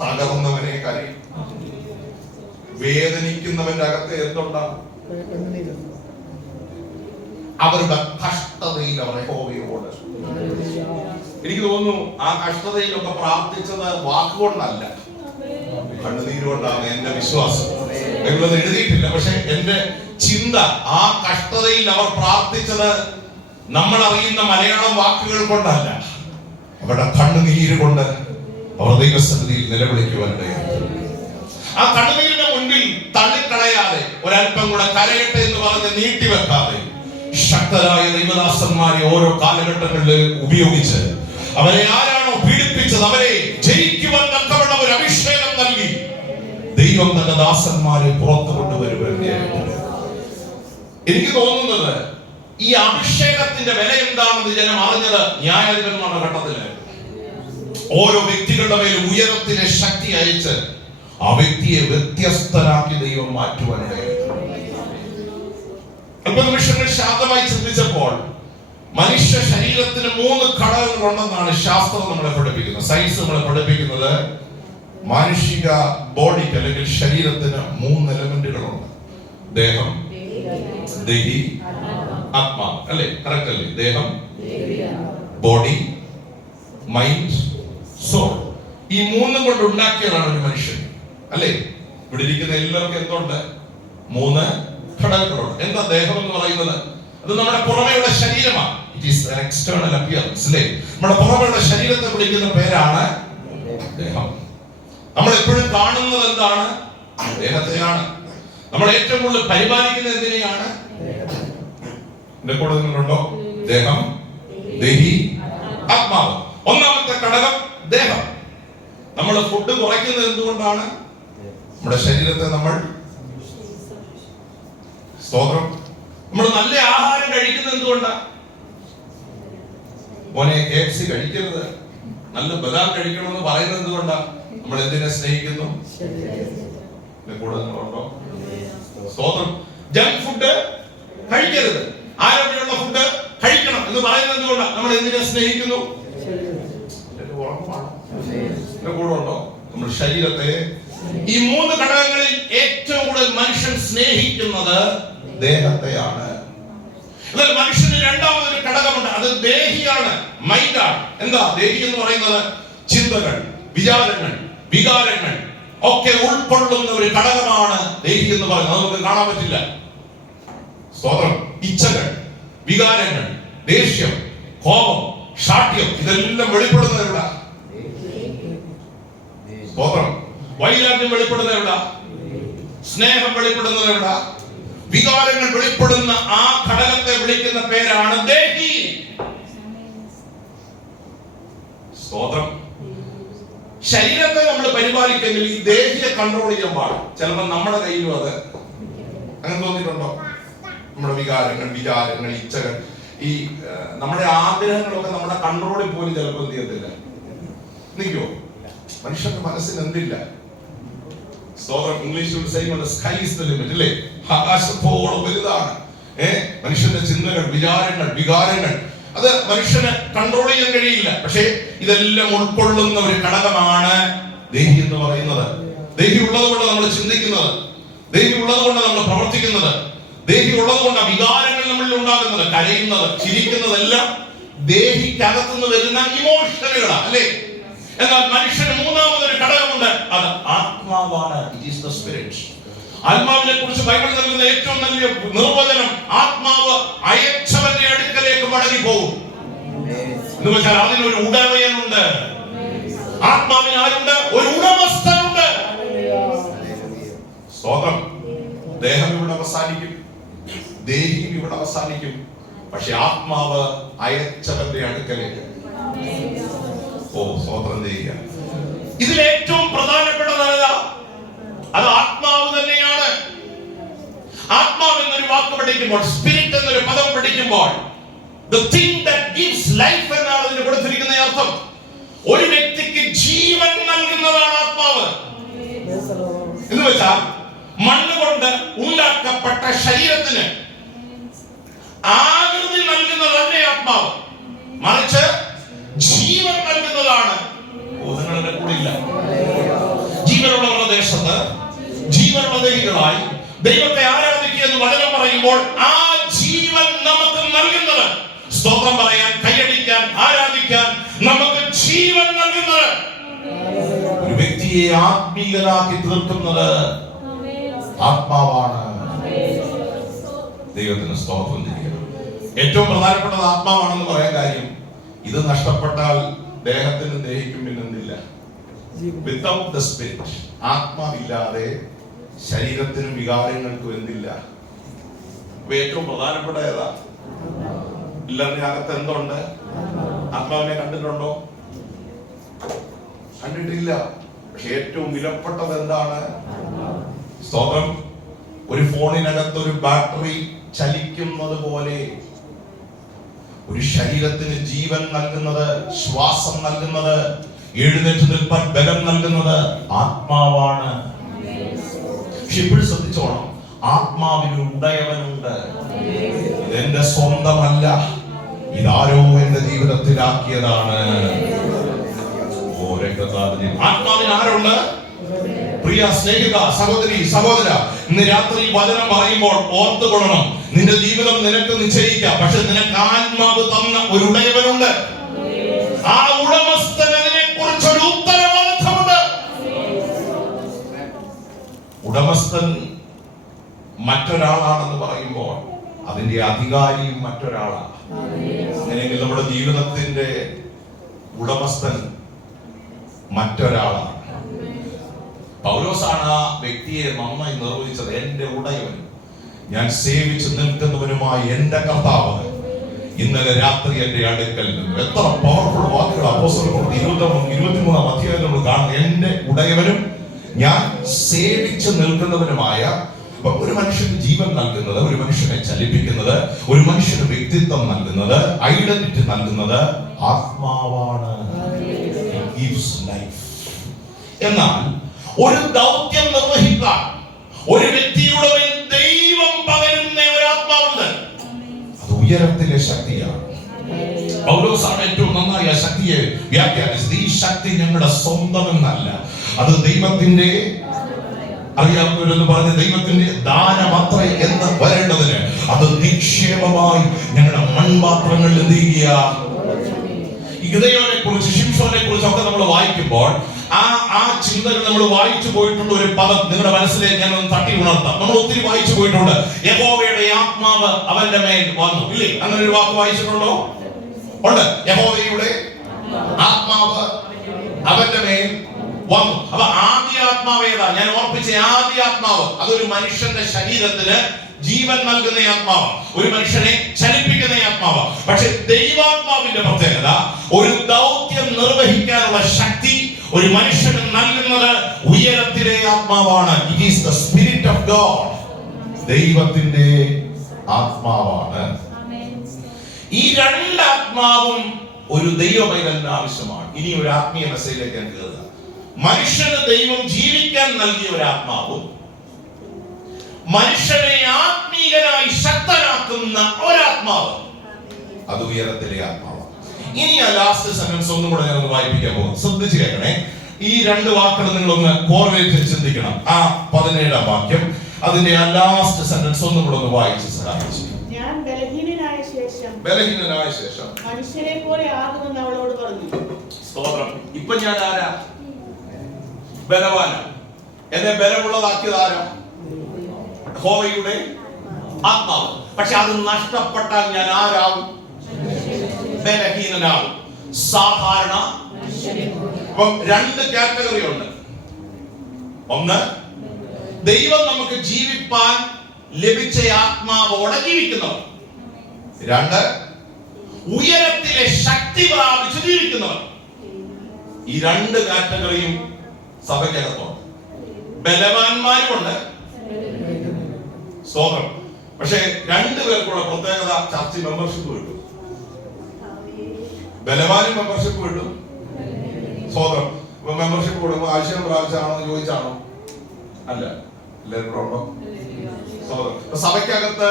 തകർന്നവനെ കരയും. വേദനിക്കുന്നവന്റെ അകത്ത് എന്തുണ്ടാകും? അവരുടെ കഷ്ടതയിൽ അവർ യഹോവയോട്. എനിക്ക് തോന്നുന്നു ആ കഷ്ടതയിലൊക്കെ പ്രാർത്ഥിച്ചത് വാക്കുകൊണ്ടല്ല, കണ്ണുനീരുകൊണ്ടാണ് എന്റെ വിശ്വാസം. എന്നത് എഴുതിയിട്ടില്ല, പക്ഷെ എന്റെ ചിന്ത ആ കഷ്ടതയിൽ അവർ പ്രാർത്ഥിച്ചത് നമ്മൾ അറിയുന്ന മലയാളം വാക്കുകൾ കൊണ്ടല്ല, അവരുടെ കണ്ണുനീര് കൊണ്ട് അവർ ദൈവസന്നിധിയിൽ നിലവിളിക്കുവാനിടയായി. ആ കണ്ണുനീരിന്റെ മുൻപിൽ തള്ളിക്കളയാതെ ഒരല്പം കൂടെ കരയട്ടെ എന്ന് പറഞ്ഞ് നീട്ടിവെക്കാതെ ശക്തരായ ദൈവദാസന്മാരെ ഓരോ കാലഘട്ടങ്ങളിൽ ഉപയോഗിച്ച് അവരെ ആരാണോ പീഡിപ്പിച്ചത് അവരെ ജയിക്കുവാൻ തക്കവണ്ണം ഒരു അഭിഷേകം നൽകി ദൈവം തന്റെ ദാസന്മാരെ പുറത്തു കൊണ്ടുവരുവാനായിട്ട്. എനിക്ക് തോന്നുന്നത് ഈ അഭിഷേകത്തിന്റെ വില എന്താണെന്ന് ജനം അറിഞ്ഞത് ന്യായാധിപന്മാരുടെ ഘട്ടത്തില്. ഓരോ വ്യക്തികളുടെ മേൽ ഉയരത്തിലെ ശക്തി അയച്ച് ആ വ്യക്തിയെ വ്യത്യസ്തരാക്കി ദൈവം മാറ്റുവാനിടയായി. അല്പനിമിഷങ്ങൾ ശാന്തമായി ചിന്തിച്ചപ്പോൾ മനുഷ്യ ശരീരത്തിന് 3 ഘടകങ്ങൾ ഉണ്ടെന്നാണ് ശാസ്ത്രം നമ്മളെ പഠിപ്പിക്കുന്നത്, സയൻസ് നമ്മളെ പഠിപ്പിക്കുന്നത്. മാനുഷിക ബോഡിക്ക് അല്ലെങ്കിൽ ശരീരത്തിന് 3 എലമെന്റുകളുണ്ട്. ദേഹം, ദേഹി, ആത്മാവ്. അല്ലേ? കറക്റ്റ് അല്ലേ? ദേഹം, ബോഡി, മൈൻഡ്, സോൾ. ഈ 3 കൊണ്ട് ഉണ്ടാക്കിയതാണ് ഒരു മനുഷ്യൻ. അല്ലേ? ഇവിടെ ഇരിക്കുന്ന എല്ലാവർക്കും എന്തുണ്ട്? 3 ഘടകങ്ങളുണ്ട്. എന്താ ദേഹം എന്ന് പറയുന്നത്? അത് നമ്മുടെ പുറമെയുള്ള ശരീരമാണ്. It is an external appearance. അല്ലേ? നമ്മുടെ പുറമെയുള്ള ശരീരത്തെ വിളിക്കുന്ന പേരാണ് ദേഹം. നമ്മൾ എപ്പോഴും കാണുന്നത് എന്താണ്? ദേഹത്തെയാണ്. നമ്മൾ ഏറ്റവും കൂടുതൽ പരിപാലിക്കുന്നത് എന്തിനെയാണ്? എന്റെ കൂടെ നിങ്ങളുണ്ടോ? ദേഹം, ദേഹി, ആത്മാവ്. ഒന്നാമത്തെ ഘടകം ദേഹം. നമ്മൾ ഫുഡ് കുറയ്ക്കുന്നത് എന്തുകൊണ്ടാണ്? നമ്മുടെ ശരീരത്തെ നമ്മൾ സ്തോത്രം നമ്മൾ നല്ല ആഹാരം കഴിക്കുന്നത് എന്തുകൊണ്ടാ? മോനെ KFC കഴിക്കരുത്, നല്ല ബദാം കഴിക്കണമെന്ന് പറയുന്നത് എന്തുകൊണ്ടാ? നമ്മൾ എന്തിനെ സ്നേഹിക്കുന്നു? കൂടെ നിങ്ങളുണ്ടോ? സ്തോത്രം. ജങ്ക് ഫുഡ് കഴിക്കരുത്, ആരോഗ്യമുള്ള ഫുഡ് കഴിക്കണം എന്ന് പറയുന്നത് എന്തുകൊണ്ടാ? നമ്മൾ എന്തിനെ സ്നേഹിക്കുന്നു? കൂടെ ഉണ്ടോ? നമ്മൾ ശരീരത്തെ. ഈ 3 ഘടകങ്ങളിൽ ഏറ്റവും കൂടുതൽ മനുഷ്യൻ സ്നേഹിക്കുന്നത് ദേഹത്തെയാണ്. എന്നാൽ മനുഷ്യന് രണ്ടാമതൊരു ഘടകമുണ്ട്, അത് ദേഹിയാണ്, മൈൻഡാണ്. എന്താ ദേഹി എന്ന് പറയുന്നത്? ചിന്തകൾ, വിചാരങ്ങൾ, വികാരങ്ങൾ ഒക്കെ ഉൾക്കൊള്ളുന്ന ഒരു ഘടകമാണ് ദേഹി എന്ന് പറയുന്നത്. അത് നമുക്ക് കാണാൻ പറ്റില്ല. സ്തോത്രം. ഇച്ഛകൾ, വികാരങ്ങൾ, ദേഷ്യം, കോപം, ശാഠ്യം ഇതെല്ലാം വെളിപ്പെടുന്നത് എവിടെ? സ്തോത്രം. വൈരാഗ്യം വെളിപ്പെടുന്നത് എവിടെ? സ്നേഹം വെളിപ്പെടുന്നത് എവിടെ? വികാരങ്ങൾ വെളിപ്പെടുന്ന ആ ഘടകത്തെ വിളിക്കുന്ന പേരാണ് ദേഹി. സ്തോത്രം. ശരീരത്തെ നമ്മൾ പരിപാലിക്കെങ്കിൽ ഈ ദേഹിയെ കൺട്രോൾ ചെയ്യാൻ പാടും. ചിലപ്പോൾ നമ്മുടെ കയ്യിലും അത് അങ്ങനെ തോന്നിയിട്ടുണ്ടോ? നമ്മുടെ വികാരങ്ങൾ, വിചാരങ്ങൾ, ഇച്ഛകൾ, ഈ നമ്മുടെ ആഗ്രഹങ്ങളൊക്കെ നമ്മുടെ കൺട്രോളിൽ പോലും ചിലപ്പോൾ എന്ത് ചെയ്യത്തില്ല, നിൽക്കുമോ? മനുഷ്യന്റെ മനസ്സിന് എന്തില്ല? സ്തോത്രം. ഇംഗ്ലീഷിൽ പറയുന്നത് സ്കൈ ഈസ് ദ ലിമിറ്റ്. അല്ലേ? ആകാശത്തോളം വലുതാണ് മനുഷ്യന്റെ ചിന്തകൾ, വിചാരങ്ങൾ, വികാരങ്ങൾ. അത് മനുഷ്യന് കൺട്രോൾ ചെയ്യാൻ കഴിയില്ല. പക്ഷേ ഇതെല്ലാം ഉൾക്കൊള്ളുന്ന ഒരു ഘടകമാണ് ദേഹി എന്ന് പറയുന്നത്. ദേഹി ഉള്ളത് കൊണ്ട് നമ്മൾ ചിന്തിക്കുന്നത്, ദേഹി ഉള്ളത് കൊണ്ട് നമ്മൾ പ്രവർത്തിക്കുന്നത്, ദേഹി ഉള്ളത് കൊണ്ട് വികാരങ്ങൾ നമ്മളിൽ ഉണ്ടാകുന്നത്, കരയുന്നത്, ചിരിക്കുന്നതെല്ലാം ദേഹിക്കകത്തുനിന്ന് വരുന്ന ഇമോഷനുകളാണ്. അല്ലേ? എന്നാൽ മനുഷ്യന് മൂന്നാമതൊരു ഘടകമുണ്ട്, അത് ആത്മാവാണ്. It is the spirit. ആത്മാവിനെ കുറിച്ച് ബൈബിൾ നൽകുന്ന ഏറ്റവും നല്ല നിർവചനം, ആത്മാവ് അയച്ചവന്റെ അടുക്കലേക്ക് മടങ്ങി പോകും എന്ന് വെച്ചാൽ അതിനൊരു ഉടമയുണ്ട്. ആത്മാവിന് ആരുണ്ട്? ഒരു ഉടമസ്ഥനുണ്ട്. സ്തോത്രം. ദേഹം ഇവിടെ അവസാനിക്കും, ദേഹിയും ഇവിടെ അവസാനിക്കും, പക്ഷെ ആത്മാവ് അയച്ചവന്റെ അടുക്കലേക്ക്. ഓ, സ്തോത്രം ചെയ്യുക. ഇതിലേറ്റവും പ്രധാനപ്പെട്ടതല്ല, അത് ആത്മാവ് തന്നെയാണ്. ആത്മാവ് എന്നൊരു വാക്ക് പഠിക്കുമ്പോൾ, സ്പിരിറ്റ് എന്നൊരു പദം പഠിക്കുമ്പോൾ, the thing that gives life എന്നാണ് അതിന് കൊടുത്തിരിക്കുന്ന അർത്ഥം. ഒരു വ്യക്തിക്ക് ജീവൻ നൽകുന്നതാണ് ആത്മാവ്. എന്ന് വെച്ചാൽ മണ്ണ് കൊണ്ട് ഉണ്ടാക്കപ്പെട്ട ശരീരത്തിന് ആകൃതി നൽകുന്നതല്ല ആത്മാവ്, മറിച്ച് ജീവൻ നൽകുന്നതാണ്. നിങ്ങളുടെ കൂടെ ഇല്ല. ജീവനുള്ള ദേശത്ത് ജീവനുള്ള ദേഹികളായി ദൈവത്തെ ആരാധിക്കുക എന്ന് വചനം പറയുമ്പോൾ, ആ ജീവൻ നമുക്ക് വ്യക്തിയെ ആത്മീയനാക്കി തീർക്കുന്നത് ആത്മാവാണ്. ദൈവത്തിന് സ്തോത്രം ചെയ്യുക. ഏറ്റവും പ്രധാനപ്പെട്ടത് ആത്മാവാണെന്ന് പറയാൻ കാര്യം, ഇത് നഷ്ടപ്പെട്ടാൽ ദേഹത്തിന് ദേഹിക്കും പിന്നെന്തില്ല. വിത്തൗട്ട് ദ സ്പിരിറ്റ്, ആത്മാവില്ലാതെ ശരീരത്തിനും വികാരങ്ങൾക്കും എന്തില്ല. അപ്പൊ ഏറ്റവും പ്രധാനപ്പെട്ട ഏതാ? എല്ലാവരുടെ അകത്ത് എന്തുണ്ട്? ആത്മാവിനെ കണ്ടിട്ടുണ്ടോ? കണ്ടിട്ടില്ല. പക്ഷെ ഏറ്റവും വിലപ്പെട്ടത് എന്താണ്? സ്തോത്രം. ഒരു ഫോണിനകത്ത് ഒരു ബാറ്ററി ചലിക്കുന്നത് പോലെ ഒരു ശരീരത്തിന് ജീവൻ നൽകുന്നത്, ശ്വാസം നൽകുന്നത്, എഴുന്നേറ്റ് നിൽപ്പാൻ ബലം നൽകുന്നത് ആത്മാവാണ്. പക്ഷെ ഇപ്പോഴും ശ്രദ്ധിച്ചോണം, ആത്മാവിന് ഉടയവനുണ്ട്. ഇതെന്റെ സ്വന്തമല്ല, ഇതാരോ എന്റെ ജീവിതത്തിലാക്കിയതാണ്. ആത്മാവിന് ആരുണ്ട്? പ്രിയ സ്നേഹിത, സഹോദരി, സഹോദര, ഇന്ന് രാത്രി വചനം പറയുമ്പോൾ ഓർത്തുകൊള്ളണം, നിന്റെ ജീവിതം നിനക്ക് നിശ്ചയിക്കാം. പക്ഷെ നിനക്ക് ആത്മാവ് തന്ന ഒരു ഉടയവനുണ്ട്. ആ ഉടമസ്ഥന് അതിനെ കുറിച്ചൊരു ഉത്തരവാദിത്തമുണ്ട്. ഉടമസ്ഥൻ മറ്റൊരാളാണെന്ന് പറയുമ്പോൾ അതിന്റെ അധികാരിയും മറ്റൊരാളാണ്. അല്ലെങ്കിൽ നമ്മുടെ ജീവിതത്തിന്റെ ഉടമസ്ഥൻ മറ്റൊരാളാണ്. പൗലോസാണ് ആ വ്യക്തിയെ നന്നായി നിർവചിച്ചത്. എന്റെ ഉടയവൻ, ഞാൻ സേവിച്ചു നിൽക്കുന്നവനുമായി എന്റെ കർത്താവ് ഇന്നലെ രാത്രി എന്റെ അടുക്കൽ നിന്നു. എത്ര പവർഫുൾ വാക്കുകൾ അപ്പോസ്തലപ്രവൃത്തി 23-ാം അധ്യായത്തിൽ നമ്മൾ കാണുന്നു. എന്റെ ഉടയവനും ഞാൻ സേവിച്ചു നിൽക്കുന്നവനുമായ. ഒരു മനുഷ്യന് ജീവൻ നൽകുന്നത്, ഒരു മനുഷ്യനെ ചലിപ്പിക്കുന്നത്, ഒരു മനുഷ്യന് വ്യക്തിത്വം നൽകുന്നത്, ഐഡന്റിറ്റി നൽകുന്നത് ആത്മാവാണ്. എന്നാൽ ഒരു ദൗത്യം നിർവഹിക്കാൻ ഒരു വ്യക്തിയുടെ മേൽ ദൈവം പകരുന്ന ഒരു ആത്മാവുണ്ട്. അത് ഉയരത്തിലെ ശക്തിയാണ്. പൗലോസാണ് ഏറ്റവും നന്നായി ആ ശക്തിയെ വ്യാഖ്യാനിച്ചത്. ഈ ശക്തി ഞങ്ങളുടെ സ്വന്തമെന്നല്ല, അത് ദൈവത്തിന്റെ, അറിയാവുന്നവരെന്ന് പറഞ്ഞ ദൈവത്തിന്റെ ദാനമത്രേ എന്ന് വരേണ്ടതിന് അത് നിക്ഷേപമായി ഞങ്ങളുടെ മൺപാത്രങ്ങളിൽ എന്ത് ചെയ്യുക. ഗിദെയോനെ കുറിച്ച്, ശിംശോനെ കുറിച്ചൊക്കെ നമ്മൾ വായിക്കുമ്പോൾ ആ ചിന്തകൾ നമ്മൾ വായിച്ചു പോയിട്ടുള്ള ഒരു പദം നിങ്ങളുടെ മനസ്സിലേക്ക് ഞാൻ ഒന്ന് തട്ടി ഉണർത്താം. നമ്മൾ ഒത്തിരി വായിച്ചു പോയിട്ടുണ്ട്. യഹോവയുടെ ആത്മാവ് അവന്റെ മേൽ വന്നു, ഇല്ലേ? അങ്ങനെ ഒരു വാക്ക് വായിച്ചിട്ടുണ്ടോ? ഉണ്ട്. യഹോവയുടെ ആത്മാവ് അവന്റെ മേൽ വന്നു. അപ്പൊ ആദ്യ ആത്മാവ് ഏതാ? ഞാൻ ഓർപ്പിച്ച ആദ്യ ആത്മാവ് അതൊരു മനുഷ്യന്റെ ശരീരത്തിന് ജീവൻ നൽകുന്ന ആത്മാവ്, ഒരു മനുഷ്യനെ ചലിപ്പിക്കുന്ന ആത്മാവ്. പക്ഷെ ദൈവാത്മാവിന്റെ പ്രത്യേകത, ഒരു ദൗത്യം നിർവഹിക്കാനുള്ള ശക്തി ഒരു മനുഷ്യന് നൽകുന്നത് ഉയരത്തിലെ ആത്മാവാണ്. It is the spirit of God. ദൈവത്തിന്റെ ആത്മാവാണ്. ഈ രണ്ട് ആത്മാവും ഒരു ദൈവപൈതലിന് ആവശ്യമാണ്. ഇനി ഒരു ആത്മീയ മെസ്സേജിലേക്ക് ഞാൻ കയറുക. മനുഷ്യന് ദൈവം ജീവിക്കാൻ നൽകിയ ഒരു ആത്മാവും മനുഷ്യനെ ആത്മീയനായി ശക്തനാക്കുന്ന ഒരാത്മാവ്, അത് ഉയരത്തിലെ ആത്മാവ്. ഇനി ആ ലാസ്റ്റ് സെന്റൻസ് ഒന്നും കൂടെ ഞാൻ ഒന്ന് വായിപ്പിക്കാൻ പോകും. ശ്രദ്ധിച്ചു കേൾക്കണേ. ഈ രണ്ട് വാക്കുകൾ നിങ്ങളൊന്ന് കോർവേറ്റ് ചിന്തിക്കണം. ആ 17-ാം വാക്യം, അതിന്റെ ആ ലാസ്റ്റ് സെന്റൻസ് ഒന്നും കൂടെ ഒന്ന് വായിച്ച് സഹായിച്ചു. ഞാൻ ബലഹീനനായ ശേഷം മനുഷ്യനെ പോലെ ആകുമെന്ന് അവളോട് പറഞ്ഞു. സ്തോത്രം. ഇപ്പൊ ഞാൻ ആരാ? ബലവാന. എന്നെ ബലമുള്ളതാക്കിയത് ആരാ? യഹോവയുടെ ആത്മാവ്. പക്ഷെ അത് നഷ്ടപ്പെട്ടാൽ ഞാൻ ആരാവും? ബലഹീനനാവും. സാധാരണ അപ്പം രണ്ട് കാറ്റഗറി ഉണ്ട്. ഒന്ന്, ദൈവം നമുക്ക് ജീവിപ്പാൻ ലഭിച്ച ആത്മാവോടെ ജീവിക്കുന്നവർ. രണ്ട്, ഉയരത്തിലെ ശക്തി പ്രാപിച്ച് ജീവിക്കുന്നവർ. ഈ രണ്ട് കാറ്റഗറിയും സഭയ്ക്കകത്തുണ്ട്. ബലവാന്മാരുമുണ്ട്. സ്തോത്രം. പക്ഷെ രണ്ടുപേർക്കുള്ള പ്രത്യേകത, ചർച്ച് മെമ്പർഷിപ്പ് കിട്ടും. ബലവാനും മെമ്പർഷിപ്പ് കിട്ടും. സ്തോത്രം. ഇപ്പൊ മെമ്പർഷിപ്പ് കൊടുക്കുമ്പോൾ ആവശ്യം പ്രാവശ്യമാണോ എന്ന് ചോദിച്ചാണോ? അല്ല. എല്ലാവരും ഉണ്ടോ? സ്തോത്രം. സഭയ്ക്കകത്ത്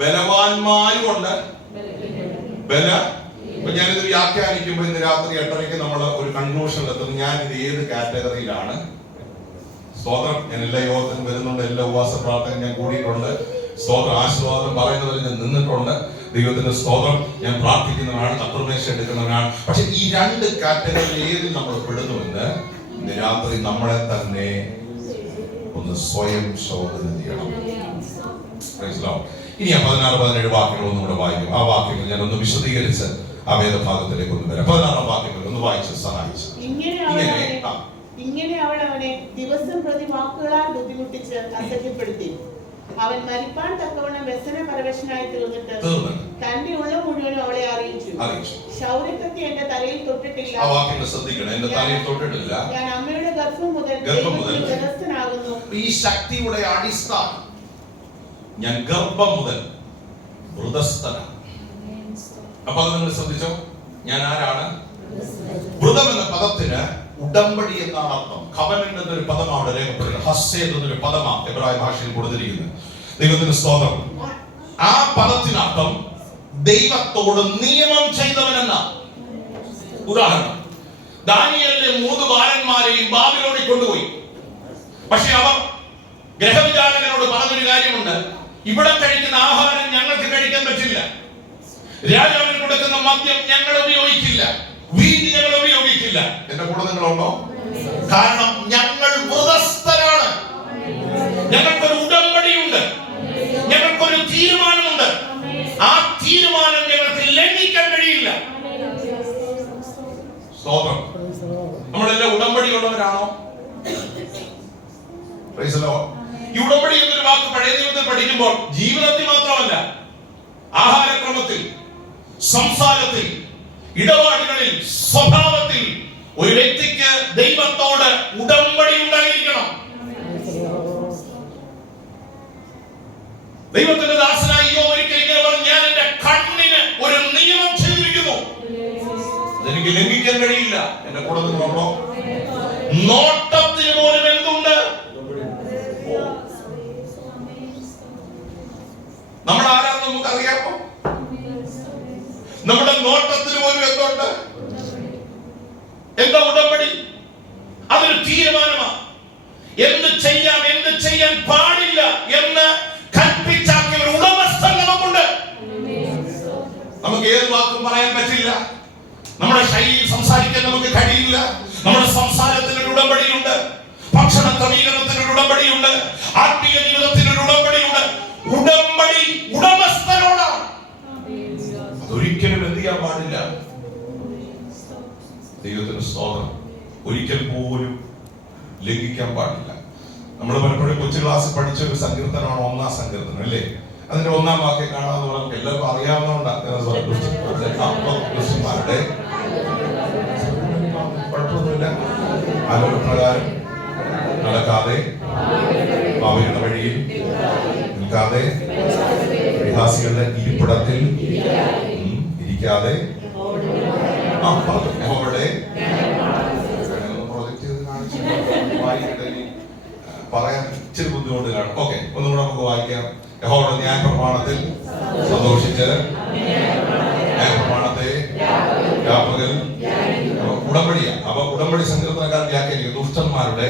ബലവാന്മാരുമുണ്ട്. ഇപ്പൊ ഞാനിത് വ്യാഖ്യാനിക്കുമ്പോൾ ഇന്ന് രാത്രി 8:30 നമ്മൾ ഒരു കൺക്ലൂഷനിലെത്തുന്നു. ഞാൻ ഇത് ഏത് കാറ്റഗറിയിലാണ്? സ്തോത്രം. ഞാൻ എല്ലാ യോഗത്തിനും വരുന്നുണ്ട്, എല്ലാ ഉപവാസ പ്രാർത്ഥന ഞാൻ കൂടിയിട്ടുണ്ട്. സ്തോത്രം. ആശീർവാദം പറയുന്നവരിൽ ഞാൻ നിന്നിട്ടുണ്ട്. ദൈവത്തിന്റെ സ്തോത്രം. ഞാൻ പ്രാർത്ഥിക്കുന്നവനാണ്, തത്വമേശ എടുക്കുന്നവനാണ്. പക്ഷെ ഈ രണ്ട് കാറ്റഗറിയിൽ ഏതിൽ നമ്മൾ പെടുന്നുവെന്ന് ഇന്ന് രാത്രി നമ്മളെ തന്നെ ഒന്ന് സ്വയം ശോധന ചെയ്യണം. ഇനി 16-17 വാക്യങ്ങൾ ഒന്നും കൂടെ വായിക്കും. ആ വാക്യങ്ങൾ ഞാൻ ഒന്ന് വിശദീകരിച്ച് ആ വേദഭാഗത്തിലേക്ക് ഒന്ന് വരാം. 16 വാക്യങ്ങൾ ഒന്ന് വായിച്ച് സഹായിച്ചു. ഇങ്ങനെ അവൾ അവനെ ദിവസം പ്രതി വാക്കുകളാൽ ബുദ്ധിമുട്ടിച്ച് അസഹ്യപ്പെടുത്തി. അവൻ മരിപ്പാൻ തക്കവണ്ണം വ്യസന പരവശനായി തീർന്നിട്ട് തന്റെ ഉള്ള മുഴുവനും അവളെ അറിയിച്ചു. ശൗര്യക്കത്തി എന്റെ തലയിൽ തൊട്ടിട്ടില്ല. ആ വാക്യങ്ങൾ ശ്രദ്ധിക്കണം. എന്റെ തലയിൽ തൊട്ടിട്ടില്ല. ഞാൻ അമ്മയുടെ ഗർഭം മുതൽ ഗർഭസ്ഥനാകുന്നു. ഈ ശക്തിയുടെ അടിസ്ഥാനം ഞാൻ ഗർഭം മുതൽ വൃതസ്ഥനാണ്. അപ്പൊ അത് നിങ്ങൾ ശ്രദ്ധിച്ചോ. ഞാൻ ആരാണ്? വൃതം എന്ന പദത്തിന് ഉടമ്പടി എന്നാണ് അർത്ഥം. കവനന്റ് എന്നൊരു പദമാണ് അവിടെ രേഖപ്പെടുന്നത്. ഹസ്സേദ് എന്നൊരു പദമാണ് എബ്രായ ഭാഷയിൽ കൊടുത്തിരിക്കുന്നത്. ദൈവത്തിന് സ്തോത്രം. ആ പദത്തിനർത്ഥം ദൈവത്തോട് നിയമം ചെയ്തവനെന്ന. ഉദാഹരണം, ദാനിയേലിലെ 3 ബാലന്മാരെയും ബാബിലോണിൽ കൊണ്ടുപോയി. പക്ഷെ അവർ ഗ്രഹവിചാരകനോട് പറഞ്ഞൊരു കാര്യമുണ്ട്: ഇവിടെ കഴിക്കുന്ന ആഹാരം ഞങ്ങൾക്ക് കഴിക്കാൻ പറ്റില്ല, രാജാവിന് കൊടുക്കുന്ന മദ്യം ഞങ്ങൾ ഉപയോഗിക്കില്ല, വീഞ്ഞ് ഞങ്ങൾ ഉപയോഗിക്കില്ല. എന്റെ കൂടെ നിങ്ങളുണ്ടോ? കാരണം ഞങ്ങൾ വൃതസ്ഥരാണ്. ഞങ്ങൾക്കൊരു ഉടമ്പടിയുണ്ട്, ഞങ്ങൾക്കൊരു തീരുമാനമുണ്ട്. ആ തീരുമാനം ഞങ്ങൾക്ക് ലംഘിക്കാൻ കഴിയില്ല. സ്തോത്രം. നമ്മളെല്ലാം ഉടമ്പടിയുള്ളവരാണോ? ഈ ഉടമ്പടി എന്നൊരു വാക്ക് പഴയ നിയമത്തിൽ പഠിക്കുമ്പോൾ ജീവിതത്തിൽ മാത്രമല്ല, ആഹാരക്രമത്തിൽ, സംസാരത്തിൽ, ഇടപാടുകളിൽ, സ്വഭാവത്തിൽ ഒരു വ്യക്തിക്ക് ദൈവത്തോട് ഉടമ്പടി ഉണ്ടായിരിക്കണം. ദൈവത്തിന്റെ ദാസനായ യോബ് ഒരിക്കൽ ഇങ്ങനെ പറഞ്ഞു: ഞാൻ എന്റെ കണ്ണിന് ഒരു നിയമം ചെയ്തിരിക്കുന്നു, അതെനിക്ക് ലംഘിക്കാൻ കഴിയില്ല. എന്റെ കൂടെ നിങ്ങളോ? നോട്ടത്തിന് പോലും എന്തുണ്ട്? നമ്മൾ ആരാന്ന് നമുക്കറിയാമോ? നമ്മുടെ നോട്ടത്തിന് പോലും എന്തുണ്ട്? എന്താ ഉടമ്പടി? അതൊരു തീരുമാനമാണ്. എന്ത് ചെയ്യാം, എന്ത് ചെയ്യാൻ പാടില്ല എന്ന് കൽപ്പിച്ചാക്കിയ ഒരു ഉടമസ്ഥൻ നമുക്കുണ്ട്. നമുക്ക് ഏത് വാക്കും പറയാൻ പറ്റില്ല. നമ്മുടെ ശൈലിയിൽ സംസാരിക്കാൻ നമുക്ക് കഴിയില്ല. നമ്മുടെ സംസാരത്തിന് ഒരു ഉടമ്പടിയുണ്ട്, ഭക്ഷണ ക്രമീകരണത്തിന് ഒരു ഉടമ്പടിയുണ്ട്, ആത്മീയ ജീവിതത്തിന് ഒരു ഉടമ്പടിയുണ്ട്. ഉടമ്പടി ഉടമസ്ഥനോടാണ്. ഒരിക്കലും എന്ത് ചെയ്യാൻ പാടില്ല? ദൈവത്തിന് സ്തോത്രം. ഒരിക്കൽ പോലും ലംഘിക്കാൻ പാടില്ല. നമ്മൾ പലപ്പോഴും കൊച്ചു ക്ലാസ്സിൽ പഠിച്ച ഒരു സങ്കീർത്തനമാണ് 1-ാം സങ്കീർത്തനം, അല്ലേ? അതിന്റെ 1-ാം വാക്യം കാണാന്ന് നമുക്ക് എല്ലാവർക്കും അറിയാവുന്നതുകൊണ്ടാണ്. ക്രിസ്ത്യന്മാരുടെ കുഴപ്പമൊന്നുമില്ല. ആലോചനപ്രകാരം നടക്കാതെ, പാപികളുടെ വഴിയിൽ നിൽക്കാതെ, പരിഹാസികളുടെ ഇരിപ്പിടത്തിൽ ഇരിക്കാതെ, പറയാൻ ഇച്ചിരി ബുദ്ധിമുട്ട് കാണും. ഓക്കെ, ഒന്നും കൂടെ നമുക്ക് വായിക്കാം. യഹോവയുടെ ന്യായപ്രമാണത്തിൽ സന്തോഷിച്ച് ന്യായപ്രമാണത്തെ രാപ്പകൽ ഉടമ്പടിയാ. അപ്പൊ ഉടമ്പടി സങ്കീർത്തനക്കാരൻ വ്യാഖ്യാനിക്കും: ദുഷ്ടന്മാരുടെ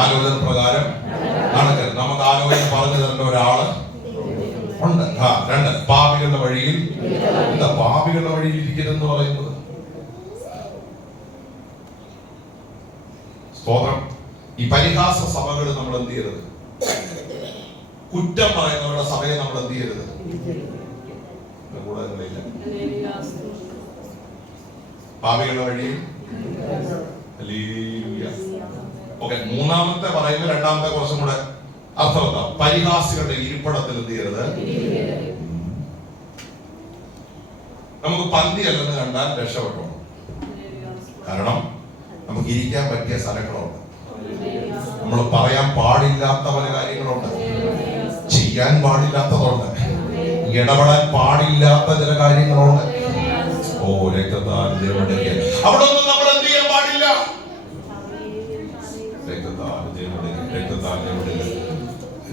ആലോചന പ്രകാരം നടക്കരുത്. നമുക്ക് ആലോചന പറഞ്ഞു തരേണ്ട ഒരാള് ഉണ്ട്. 2, പാപികളുടെ വഴിയിൽ. എന്താ പാപികളുടെ വഴിയിൽ ഇരിക്കരുതെന്ന് പറയുന്നത്? സ്തോത്രം. ഈ പരിഹാസ സഭകൾ നമ്മൾ എന്ത് ചെയ്യരുത്? കുറ്റം പറയുന്നവരുടെ സഭയെ നമ്മൾ എന്ത് ചെയ്യരുത്? പാപികളുടെ വഴിയിൽ. ഓക്കെ, 3-ാമത്തെ പറയുമ്പോൾ 2-ാമത്തെ കുറച്ചും കൂടെ അർത്ഥവത്താം. പരിഹാസികളുടെ ഇരിപ്പിടത്തിൽ എന്ത് ചെയ്യരുത്? നമുക്ക് പന്തി അല്ലെന്ന് കണ്ടാൽ രക്ഷപ്പെട്ടോ. കാരണം നമുക്ക് ഇരിക്കാൻ പറ്റിയ സ്ഥലങ്ങളുണ്ട്. നമ്മൾ പറയാൻ പാടില്ലാത്ത പല കാര്യങ്ങളുണ്ട്, ചെയ്യാൻ പാടില്ലാത്തതുണ്ട്, ഇടപെടാൻ പാടില്ലാത്ത ചില കാര്യങ്ങളുണ്ട്. ഓ രക്തത്താൽ അവിടെ ഒന്നും നമ്മൾ എന്ത് ചെയ്യാൻ പാടില്ല.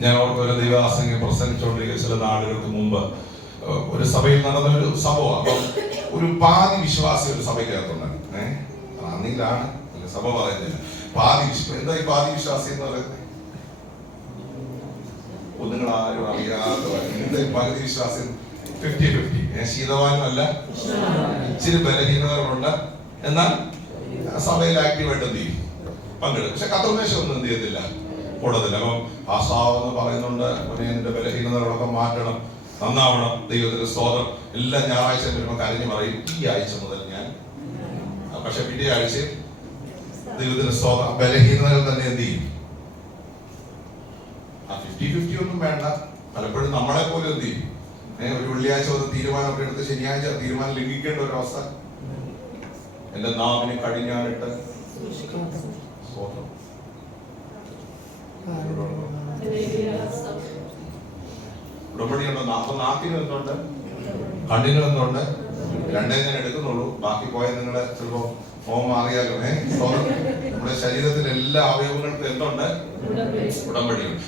ഞാൻ അവർക്ക് ഒരു ദൈവദാസനെ പ്രസംഗിച്ചുകൊണ്ടിരിക്കുക ചില നാളുകൾക്ക് മുമ്പ് ഒരു സഭയിൽ നടന്ന ഒരു സംഭവം. അപ്പം ഒരു പാതി വിശ്വാസി ഒരു സഭയ്ക്കകത്തുണ്ട്. അന്നിലാണ് സഭ പറയുന്നില്ല. പാതി എന്താ ഈ പാതി വിശ്വാസി എന്ന് പറയുന്നത്? നിങ്ങൾ ആരും അറിയാതെ എന്താ ഈ പകുതി വിശ്വാസി? 50-50. ശീതവാനല്ല, ഇച്ചിരി ബലഹീനതകളുണ്ട്, എന്നാൽ സഭയിൽ ആക്റ്റീവായിട്ട് എന്ത് ചെയ്യും? പങ്കെടുക്കും. പക്ഷെ കർത്തൃമേശം ഒന്നും എന്ത് ചെയ്യത്തില്ല, കൂടത്തില്ല. അപ്പം ആസാവെന്ന് പറയുന്നുണ്ട്, നിന്റെ ബലഹീനതകളൊക്കെ മാറ്റണം, നന്നാവണം, ദൈവത്തിന്റെ സ്തോത്രം. എല്ലാ ഞായറാഴ്ച വരുമ്പോൾ കരഞ്ഞു പറയും, ഈ ആഴ്ച മുതൽ ഞാൻ. പക്ഷെ പിറ്റേ ആഴ്ചയും ദൈവത്തിന്റെ സ്തോത്രം ബലഹീനതകൾ തന്നെ എന്ത് ചെയ്യും. 50-50 ഒന്നും വേണ്ട. പലപ്പോഴും നമ്മളെ പോലും എന്ത് ചെയ്യും, ഒരു വെള്ളിയാഴ്ച ഒരു തീരുമാനമൊക്കെ എടുത്ത് ശനിയാഴ്ച തീരുമാനം ലംഘിക്കേണ്ട ഒരു അവസ്ഥ. എന്റെ നാവിനെ കടിഞ്ഞാണിട്ട് ഉടമ്പടിയുണ്ടോ? അപ്പൊ നാക്കിനും എന്തുണ്ട്, കണ്ണിനും എന്തുണ്ട്? രണ്ടേ ഞാൻ എടുക്കുന്നുള്ളൂ, ബാക്കി പോയാൽ നിങ്ങളെ ചിലപ്പോ ഫോം മാറിയാലോ. നമ്മുടെ ശരീരത്തിലെ എല്ലാ അവയവങ്ങൾക്കും എന്തുണ്ട്? ഉടമ്പടിയുണ്ട്.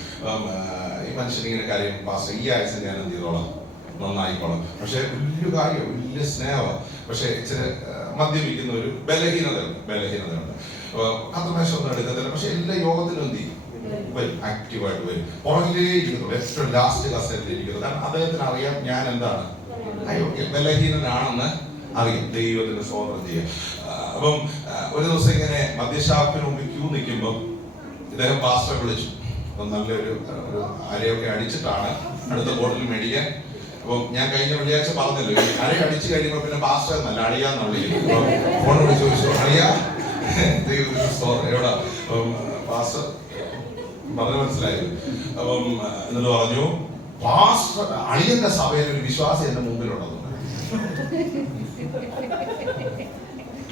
ഈ മനുഷ്യനിങ്ങനെ കാര്യം പാസ് ഈ ആഴ്ച ഞാൻ എന്ത് ചെയ്തോളാം, നന്നായിക്കോളാം. പക്ഷെ വലിയ കാര്യം, വലിയ സ്നേഹം. പക്ഷെ ഇച്ചിരി മദ്യപിക്കുന്ന ഒരു ബലഹീനതയുണ്ട്. കർത്തൃമേശം ഒന്നും എടുക്കത്തില്ല. പക്ഷെ എല്ലാ യോഗത്തിലും എന്ത് ചെയ്യും, വരും, ആക്റ്റീവായിട്ട് വരും. പുറകിലേ ഇരിക്കുന്നുള്ളൂ, ഏറ്റവും ലാസ്റ്റ് കസേരയിൽ ഇരിക്കുന്നത്. കാരണം അദ്ദേഹത്തിന് അറിയാം ഞാൻ എന്താണ്, അയോഗ്യ, ബലഹീനനാണെന്ന് അറിയാം. ദൈവത്തിന്റെ സ്തോത്രം ചെയ്യാം. അപ്പം ഒരു ദിവസം ഇങ്ങനെ മദ്യഷാപ്പിന് മുമ്പിൽ ക്യൂ നിൽക്കുമ്പോൾ ഇദ്ദേഹം പാസ്റ്ററെ വിളിച്ചു. അപ്പം നല്ലൊരു അരയൊക്കെ അടിച്ചിട്ടാണ് അടുത്ത ബോട്ടിൽ മേടിക്കാൻ. അപ്പം ഞാൻ കഴിഞ്ഞ വെള്ളിയാഴ്ച പറഞ്ഞല്ലോ, അര അടിച്ചു കഴിയുമ്പോൾ പിന്നെ പാസ്റ്റർ എന്നല്ല അളിയാന്ന് വിളിക്കുന്നു. ഫോൺ വിളിച്ച് ചോദിച്ചു, അളിയാ ദൈവത്തിന്റെ സ്തോത്രം എവിടാ? അപ്പം പാസ്റ്റർ പറഞ്ഞു മനസ്സിലായത്. അപ്പം എന്നിട്ട് പറഞ്ഞു, പാസ്റ്റർ അളിയന്റെ സഭയിൽ ഒരു വിശ്വാസം എന്റെ മുമ്പിലുള്ളത്.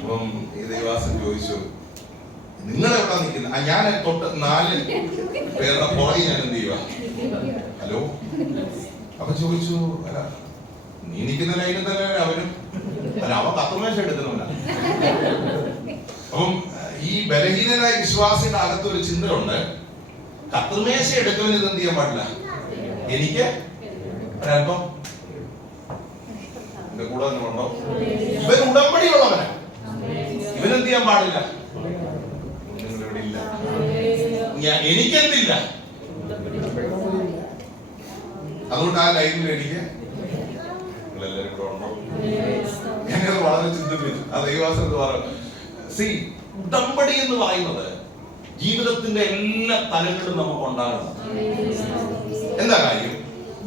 അപ്പം ഈ ദൈവാസൻ ചോദിച്ചു, നിങ്ങൾ എവിടെ നിൽക്കുന്നത്? ഞാൻ തൊട്ട് 4 പേരുടെ പുറകെ ഞാൻ എന്ത് ചെയ്യുക? ഹലോ. അപ്പൊ ചോദിച്ചു, അല്ല നീ നിൽക്കുന്ന ലൈനിൽ തന്നെ അവനും, അല്ല അവൻ കർത്തൃമേശം എടുക്കുന്നവനാ. അപ്പം ഈ ബലഹീനനായ വിശ്വാസിയുടെ അകത്തൊരു ചിന്തയുണ്ട്, കർത്തൃമേശ എടുക്കുന്നവന് ഇത് എന്ത് ചെയ്യാൻ പാടില്ല, എനിക്ക് ഒരല്പം എന്റെ കൂടെ തന്നെ ഉണ്ടോ? ഇവൻ ഉടമ്പടിയുള്ളവനാ, ഇവനെന്ത് ചെയ്യാൻ പാടില്ല, നിങ്ങളിവിടെ ഇല്ല, എനിക്കെന്തില്ല. അതുകൊണ്ട് ആ ലൈനിൽ എനിക്ക് നിങ്ങളെല്ലാവരും കൂടെ ഉണ്ടോ? ഞാനത് വളരെ ചിന്തിപ്പിച്ചു. ആ ദൈവാസം സി ഉടമ്പടി എന്ന് പറയുന്നത് ജീവിതത്തിന്റെ എല്ലാ തലങ്ങളിലും നമുക്ക് ഉണ്ടാകണം. എന്താ കാര്യം?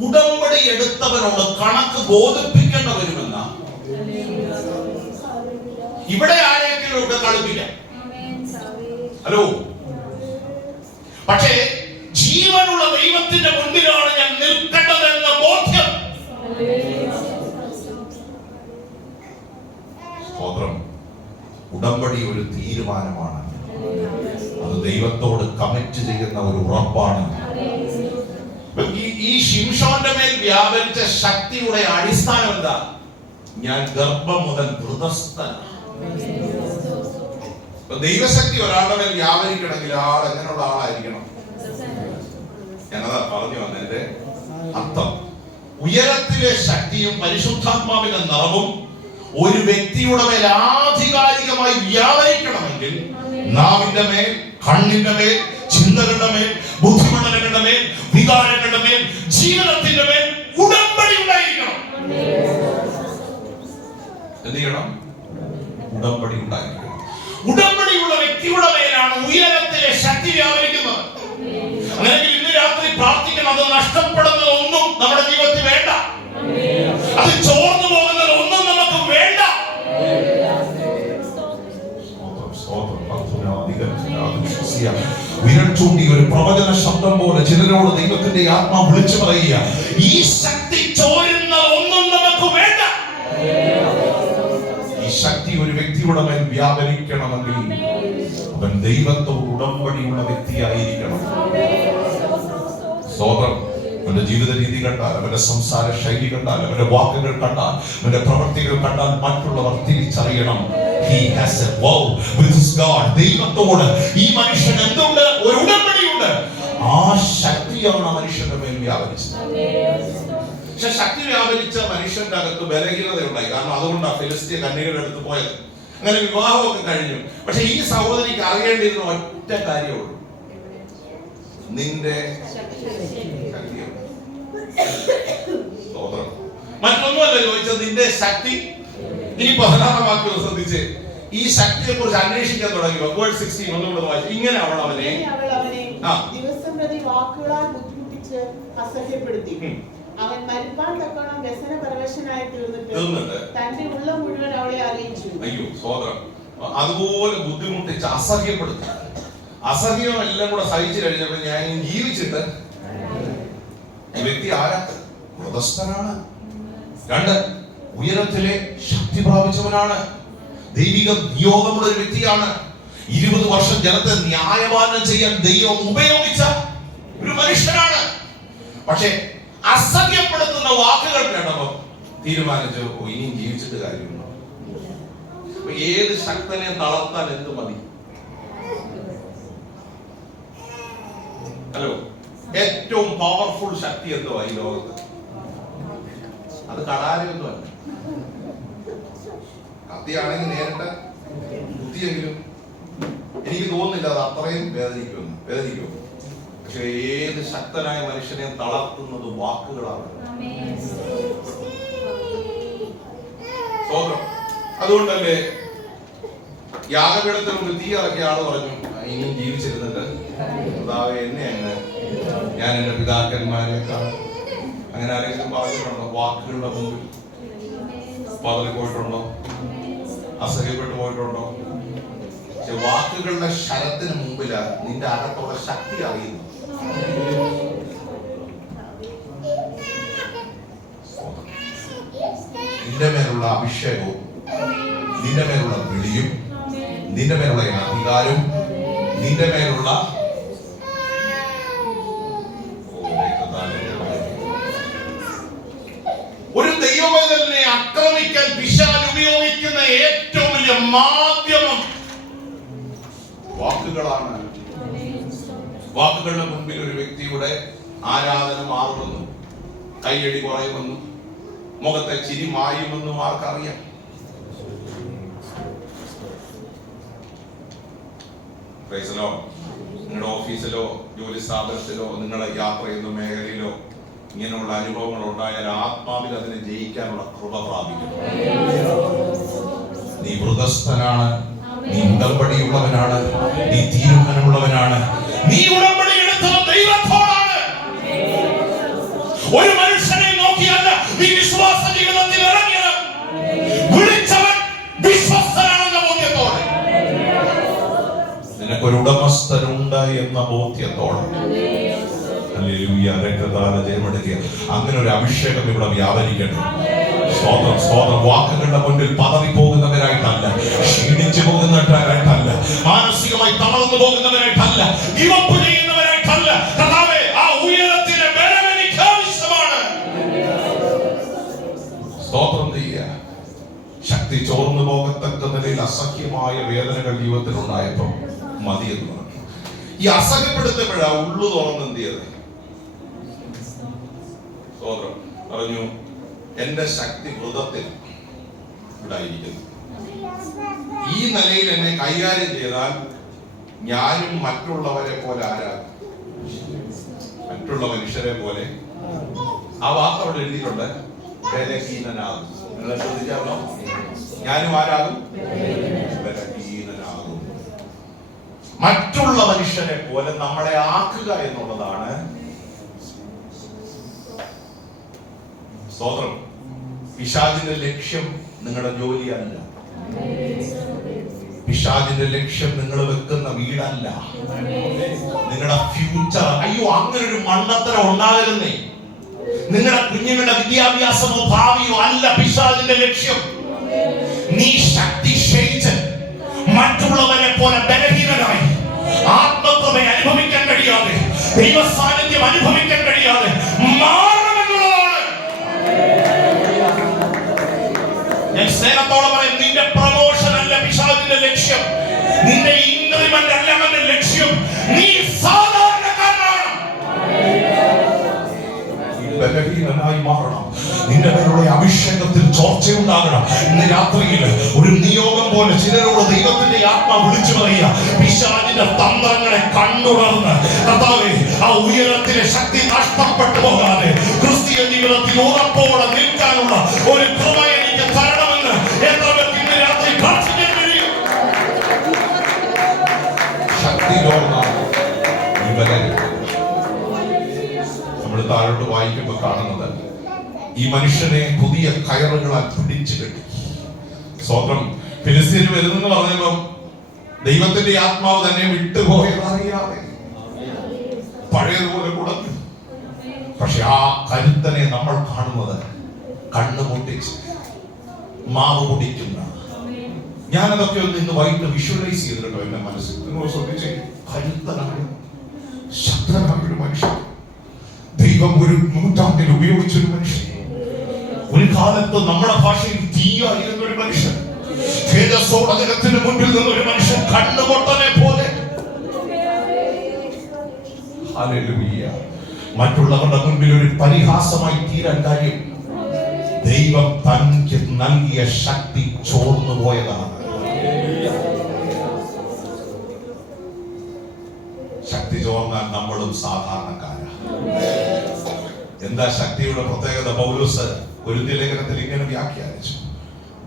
ഉടമ്പടി എടുത്തവരോട് കണക്ക് ബോധിപ്പിക്കേണ്ട വരുമെന്ന ഇവിടെ ആരെങ്കിലും ഒക്കെ കളിപ്പിക്കാം. ഹലോ. പക്ഷേ ജീവനുള്ള ദൈവത്തിന്റെ മുൻപിലാണ് ഞാൻ നിൽക്കേണ്ടത് എന്ന ബോധ്യം. സ്തോത്രം. ഉടമ്പടി ഒരു തീരുമാനമാണ്, അത് ദൈവത്തോട് കമ്മിറ്റ് ചെയ്യുന്ന ഒരു ഉറപ്പാണ്. ഈ ശിംശോന്റെ മേൽ വ്യാപരിച്ച ശക്തിയുടെ അടിസ്ഥാനം എന്താ? ഞാൻ ഗർഭം മുതൽ വൃതസ്ഥനാണ്. ദൈവശക്തി ഒരാളുടെ മേൽ വ്യാപരിക്കണമെങ്കിൽ ആൾ എങ്ങനെയുള്ള ആളായിരിക്കണം? ഞാനതാ പറഞ്ഞു വന്നതിന്റെ അർത്ഥം. ഉയരത്തിലെ ശക്തിയും പരിശുദ്ധാത്മാവിന്റെ നിറവും ഒരു വ്യക്തിയുടെ മേൽ ആധികാരികമായി വ്യാപരിക്കണമെങ്കിൽ നാവിന്റെ മേൽ, കണ്ണിന്റെ മേൽ, ചിന്തകളുടെ മേൽ, ബുദ്ധിമണ്ഡലങ്ങളുടെ മേൽ, വികാരങ്ങളുടെ മേൽ, ജീവിതത്തിന്റെ മേൽ ഉടമ്പടി ഉണ്ടായിരിക്കണം. എന്ത് ചെയ്യണം? ഉടമ്പടി ഉണ്ടായിരിക്കണം. ഉടമ്പടിയുള്ള വ്യക്തിയുടെ മേലാണ് ഉയരത്തിലെ ശക്തി വ്യാപരിക്കുന്നത്. അങ്ങനെയെങ്കിൽ ഇന്ന് രാത്രി പ്രാർത്ഥിക്കണം, അത് നഷ്ടപ്പെടുന്നത് ഒന്നും നമ്മുടെ ജീവിതത്തിൽ വേണ്ട, അത് ചോർന്നു പോകുന്നത് ഒന്നും നമുക്ക് വേണ്ട. വിരൽ ചൂണ്ടി ഒരു പ്രവചന ശബ്ദം പോലെ ചിലരോട് ദൈവത്തിന്റെ ആത്മാ വിളിച്ചു പറയുക, ഈ ശക്തി ചോരുന്നത് ഒന്നും നമുക്ക് വേണ്ട. ഈ ശക്തി ഒരു വ്യക്തിയുടെ മേൽ വ്യാപരിക്കണമെങ്കിൽ അവൻ ദൈവത്തോട് ഉടമ്പടിയുള്ള വ്യക്തിയായിരിക്കണം. സ്തോത്രം. അവന്റെ ജീവിത രീതി കണ്ടാൽ, അവന്റെ സംസാര ശൈലി കണ്ടാൽ, അവന്റെ വാക്കുകൾ കണ്ടാൽ, അവന്റെ പ്രവൃത്തികൾ കണ്ടാൽ മറ്റുള്ളവർ തിരിച്ചറിയണം, he has a vow with his God. ദൈവത്തോട് ഈ മനുഷ്യൻ എന്തുണ്ട്? ഒരു ഉടമ്പടിയുണ്ട്. ആ ശക്തിയാണ് ആ മനുഷ്യന്റെ മേൽ വ്യാപരിച്ചത്. പക്ഷെ ശക്തി വ്യാപരിച്ച മനുഷ്യന്റെ അകത്ത് ബലഹീനതയുണ്ടായി. കാരണം അതുകൊണ്ടാണ് ഫിലിസ്തീയ കന്യകരുടെ അടുത്ത് പോയത്. അങ്ങനെ വിവാഹമൊക്കെ കഴിഞ്ഞു. പക്ഷെ ഈ സഹോദരിക്ക് അറിയേണ്ടിയിരുന്ന ഒറ്റ കാര്യമുള്ളൂ, നിന്റെ മറ്റൊന്നുമല്ല ചോദിച്ചത്, നിന്റെ ശക്തി. ഇനി 16 വാക്യം ശ്രദ്ധിച്ച്, ഈ ശക്തിയെ കുറിച്ച് അന്വേഷിക്കാൻ തുടങ്ങിയപ്പോൾ വേഴ്സ് 16 ഒന്നുകൂടെ വായിച്ചു. ഇങ്ങനെ അവൾ അവനെ ദിവസം പ്രതി വാക്കുകളാൽ ബുദ്ധിമുട്ടിച്ച് അസഹ്യപ്പെടുത്തി. അവൻ മരിപ്പാൻ തക്കോണം വ്യസനപരവശനായി തീർന്നിട്ട് തന്റെ ഉള്ളം മുഴുവൻ അവളെ അറിയിച്ചു. അയ്യോ സോദരം, അതുപോലെ ബുദ്ധിമുട്ടിച്ച് അസഹ്യപ്പെടുത്തി. അസഹ്യം എല്ലാം കൂടെ സഹിച്ചു കഴിഞ്ഞപ്പോൾ ഞാൻ ജീവിച്ചിട്ട് ഈ വ്യക്തി ആരാ? മൃതസ്ഥനാണ്. 2, ഉയരത്തിലെ ശക്തി പ്രാപിച്ചവനാണ്. ദൈവിക നിയോഗമുള്ള ഒരു വ്യക്തിയാണ്. 20 വർഷം ജനത്തെ ന്യായപാലനം ചെയ്യാൻ ദൈവം ഉപയോഗിച്ച ഒരു മനുഷ്യനാണ്. പക്ഷെ അസഹ്യപ്പെടുത്തുന്ന വാക്കുകൾ കേട്ടപ്പോ തീരുമാനിച്ചു, ഇനിയും ജീവിച്ചിട്ട് കാര്യമുണ്ടോ? ഏത് ശക്തനെ തളർത്താൻ എന്ത് മതി? ഹലോ, ഏറ്റവും പവർഫുൾ ശക്തി എന്തുവാ ഈ ലോകത്ത്? അത് കടാരയൊന്നുമല്ല. കത്തിയാണെങ്കിൽ നേരിട്ട് കുത്തിയെങ്കിലും എനിക്ക് തോന്നുന്നില്ല അത് അത്രയും വേദനിക്കുമെന്ന്. പക്ഷെ ഏത് ശക്തനായ മനുഷ്യനെ തളർത്തുന്നത് വാക്കുകളാണ്. അതുകൊണ്ടല്ലേ യാഗപീഠത്തിന് മുമ്പ് തീ ഇറക്കിയ ആള് പറഞ്ഞു, ഇനിയും ജീവിച്ചിരുന്നിട്ട് കർത്താവേ എന്നെ അങ്ങ്, ഞാൻ എന്റെ പിതാക്കന്മാരെക്കാൾ. അങ്ങനെ ആരെങ്കിലും പറഞ്ഞിട്ടുണ്ടോ? വാക്കുകളുടെ മുമ്പിൽ പതറിപ്പോയിട്ടുണ്ടോ? അസഹ്യപ്പെട്ടു പോയിട്ടുണ്ടോ? പക്ഷെ വാക്കുകളുടെ ശരത്തിന് മുമ്പിലാ നിന്റെ അകത്തുള്ള ശക്തി അറിയുന്നു. നിന്റെ മേലുള്ള അഭിഷേകവും നിന്റെ മേലുള്ള വിളിയും നിന്റെ മേലുള്ള അധികാരവും നിന്റെ മേലുള്ള ഒരു ദൈവമകനെ ആക്രമിക്കാൻ പിശാച് ഉപയോഗിക്കുന്ന ഏറ്റവും വലിയ മാധ്യമം വാക്കുകളാണ്. വാക്കുകളുടെ മുൻപിൽ ഒരു വ്യക്തിയുടെ ആരാധന മാറുമെന്നും കൈയടി കുറയുമെന്നും മുഖത്തെ ചിരി മായുമെന്നും ആർക്കറിയാം? നിങ്ങളുടെ ഓഫീസിലോ ജോലി സ്ഥാപനത്തിലോ നിങ്ങളെ യാത്ര ചെയ്യുന്ന മേഖലയിലോ ഇങ്ങനെയുള്ള അനുഭവങ്ങൾ ഉണ്ടായാൽ ആത്മാവിൽ അതിനെ ജയിക്കാനുള്ള കൃപ പ്രാപിക്കും. നീ വൃതസ്ഥനാണ്, നീ ഉടമ്പടിയുള്ളവനാണ്, നീ തീരുമാനമുള്ളവനാണ്, നീ ഉടമ്പടി എടുത്തത് ദൈവത്തോടാണ്. ഒരു മനുഷ്യനെ നോക്കിയല്ല നീ വിശ്വാസ ജീവിതത്തിൽ ഇറങ്ങിയത്. വിളിച്ചവൻ വിശ്വസ്തനാണെന്ന ബോധ്യത്തോടെ, നിനക്കൊരു ഉടമസ്ഥനുണ്ട് എന്ന ബോധ്യത്തോടെ. അങ്ങനെ ഒരു അഭിഷേകം ഇവിടെ വ്യാപരിക്കട്ടെ. സ്തോത്രം, സ്തോത്രം. വാക്കുകളുടെ മുന്നിൽ പതറിപ്പോകുന്നവരായിട്ടല്ല, ക്ഷീണിച്ചു പോകുന്നവരായിട്ടല്ല, മാനസികമായി തളർന്നു പോകുന്നവരായിട്ടല്ല, ഗിവപ്പ് ചെയ്യുന്നവരായിട്ടല്ല. കർത്താവേ, ആ ഉയരത്തിലെ ബലം എനിക്ക് ആവശ്യമാണ്. സ്തോത്രം ചെയ്യുക. ശക്തി ചോർന്നു പോകത്തക്ക നിലയിൽ അസഹ്യമായ വേദനകൾ ജീവിതത്തിൽ ഉണ്ടായപ്പോ മതിയെന്ന് പറഞ്ഞു. ഈ അസഹ്യപ്പെടുത്തപ്പോഴാ ഉള്ളു തുറന്ന് എന്ത് ചെയ്തത്? സ്തോത്രം പറഞ്ഞു, എന്റെ ശക്തി വൃതത്തിൽ ഉണ്ടായിരിക്കുന്നു. ഈ നിലയിൽ എന്നെ കൈകാര്യം ചെയ്താൽ ഞാനും മറ്റുള്ളവരെ പോലെ ആരാകും? മറ്റുള്ള മനുഷ്യരെ പോലെ. ആ വാക്ക് അവിടെ എഴുതിയിട്ടുണ്ട്, ബലഹീനനാകും. നിങ്ങൾ ശ്രദ്ധിച്ചാലോ? ഞാനും ആരാകും? ബലഹീനനാകും. മറ്റുള്ള മനുഷ്യരെ പോലെ നമ്മളെ ആക്കുക എന്നുള്ളതാണ്. സ്തോത്രം. പിശാചിന്റെ ലക്ഷ്യം നിങ്ങളുടെ ജോലിയല്ല, പിശാചിന്റെ ലക്ഷ്യം നിങ്ങൾ വെക്കുന്ന വീടല്ല, നിങ്ങളുടെ ഫ്യൂച്ചർ. അയ്യോ, അങ്ങനെ ഒരു മണ്ടത്തരം ഉണ്ടാകരുന്നേ. നിങ്ങളുടെ കുഞ്ഞുങ്ങളുടെ വിദ്യാഭ്യാസമോ ഭാവിയോ അല്ല പിശാചിന്റെ ലക്ഷ്യം. നീ ശക്തി ക്ഷയിച്ച് മറ്റുള്ളവരെ പോലെ ബലഹീനനായി, ആത്മത്വം അനുഭവിക്കാൻ കഴിയാതെ, ദൈവ സാന്നിധ്യം അനുഭവിക്കാൻ കഴിയാതെ മാറണമെന്നുള്ളതാണ്. ഞാൻ സ്നേഹത്തോടെ പറയും, നിന്റെ പ്രമോഷൻ അല്ല പിശാചിന്റെ ലക്ഷ്യം, നിന്റെ ഇൻക്രിമെന്റ് അല്ല അവന്റെ ലക്ഷ്യം. നീ സാധാരണക്കാരനാണ്, ബലഹീനനായി മാറണം. നിന്റെ മേലുള്ള അഭിഷേകത്തിൽ ചോർച്ചയുണ്ടാകണം. ഇന്ന് രാത്രിയിൽ ഒരു നിയോഗം പോലെ ചിലരോട് ദൈവത്തിന്റെ ആത്മ വിളിച്ചു പറയുക, പിശാചിന്റെ തന്ത്രങ്ങളെ കണ്ടുണർന്ന് കർത്താവേ, ആ ഉയരത്തിലെ ശക്തി നഷ്ടപ്പെട്ടു പോകാതെ ക്രിസ്തീയ ജീവിതത്തിൽ ഉറപ്പോടെ നിൽക്കാനുള്ള ഒരു കൃപ എനിക്ക് തരണമെന്ന് എത്ര പേർക്ക് ഇന്ന് രാത്രി പ്രാർത്ഥിക്കാൻ കഴിയും? മനുഷ്യനെ പുതിയ കയറുകളാൽ പിടിച്ചു കെട്ടി. സ്വന്തം ഫിലിസ്തീന് വരുന്നെന്ന് പറഞ്ഞപ്പം ദൈവത്തിന്റെ ആത്മാവ് തന്നെ വിട്ടുപോയതറിയാതെ പഴയതുപോലെ കുടഞ്ഞു. പക്ഷെ ആ കരുത്തനെ നമ്മൾ കാണുന്നത് കണ്ണു പൊട്ടിച്ച് മാവ് പൊടിക്കുന്ന. ഞാനതൊക്കെ ഒന്ന് ഇന്ന് വൈകിട്ട് വിഷ്വലൈസ് ചെയ്തിട്ടോ എന്റെ മനസ്സിൽ. നിങ്ങൾ ശ്രദ്ധിച്ചേ, കരുത്തനായ ശക്തനായ ഒരു മനുഷ്യൻ, ദൈവം ഒരു നൂറ്റാണ്ടിൽ ഉപയോഗിച്ചൊരു മനുഷ്യൻ, ഒരു കാലത്ത് നമ്മുടെ ഭാഷയിൽ തീയായിരുന്ന ഒരു മനുഷ്യൻ, തേജസ്സോടെ ജനത്തിന് മുൻപിൽ നിന്നൊരു മനുഷ്യൻ, കണ്ണുപൊട്ടനെ പോലെ ഹല്ലേലൂയ, മറ്റുള്ളവരുടെ മുൻപിൽ ഒരു പരിഹാസമായി തീരാൻ കാര്യം ദൈവം തനിക്ക് നൽകിയ ശക്തി ചോർന്നു പോയതാണ്. ശക്തി ചോർന്നാൽ നമ്മളും സാധാരണക്കാരാണ്. എന്താ ശക്തിയുടെ പ്രത്യേകത? പൗലോസ് കൊരിന്ത്യർ ലേഖനത്തിൽ ഇങ്ങനെ വ്യാഖ്യാനിച്ചു: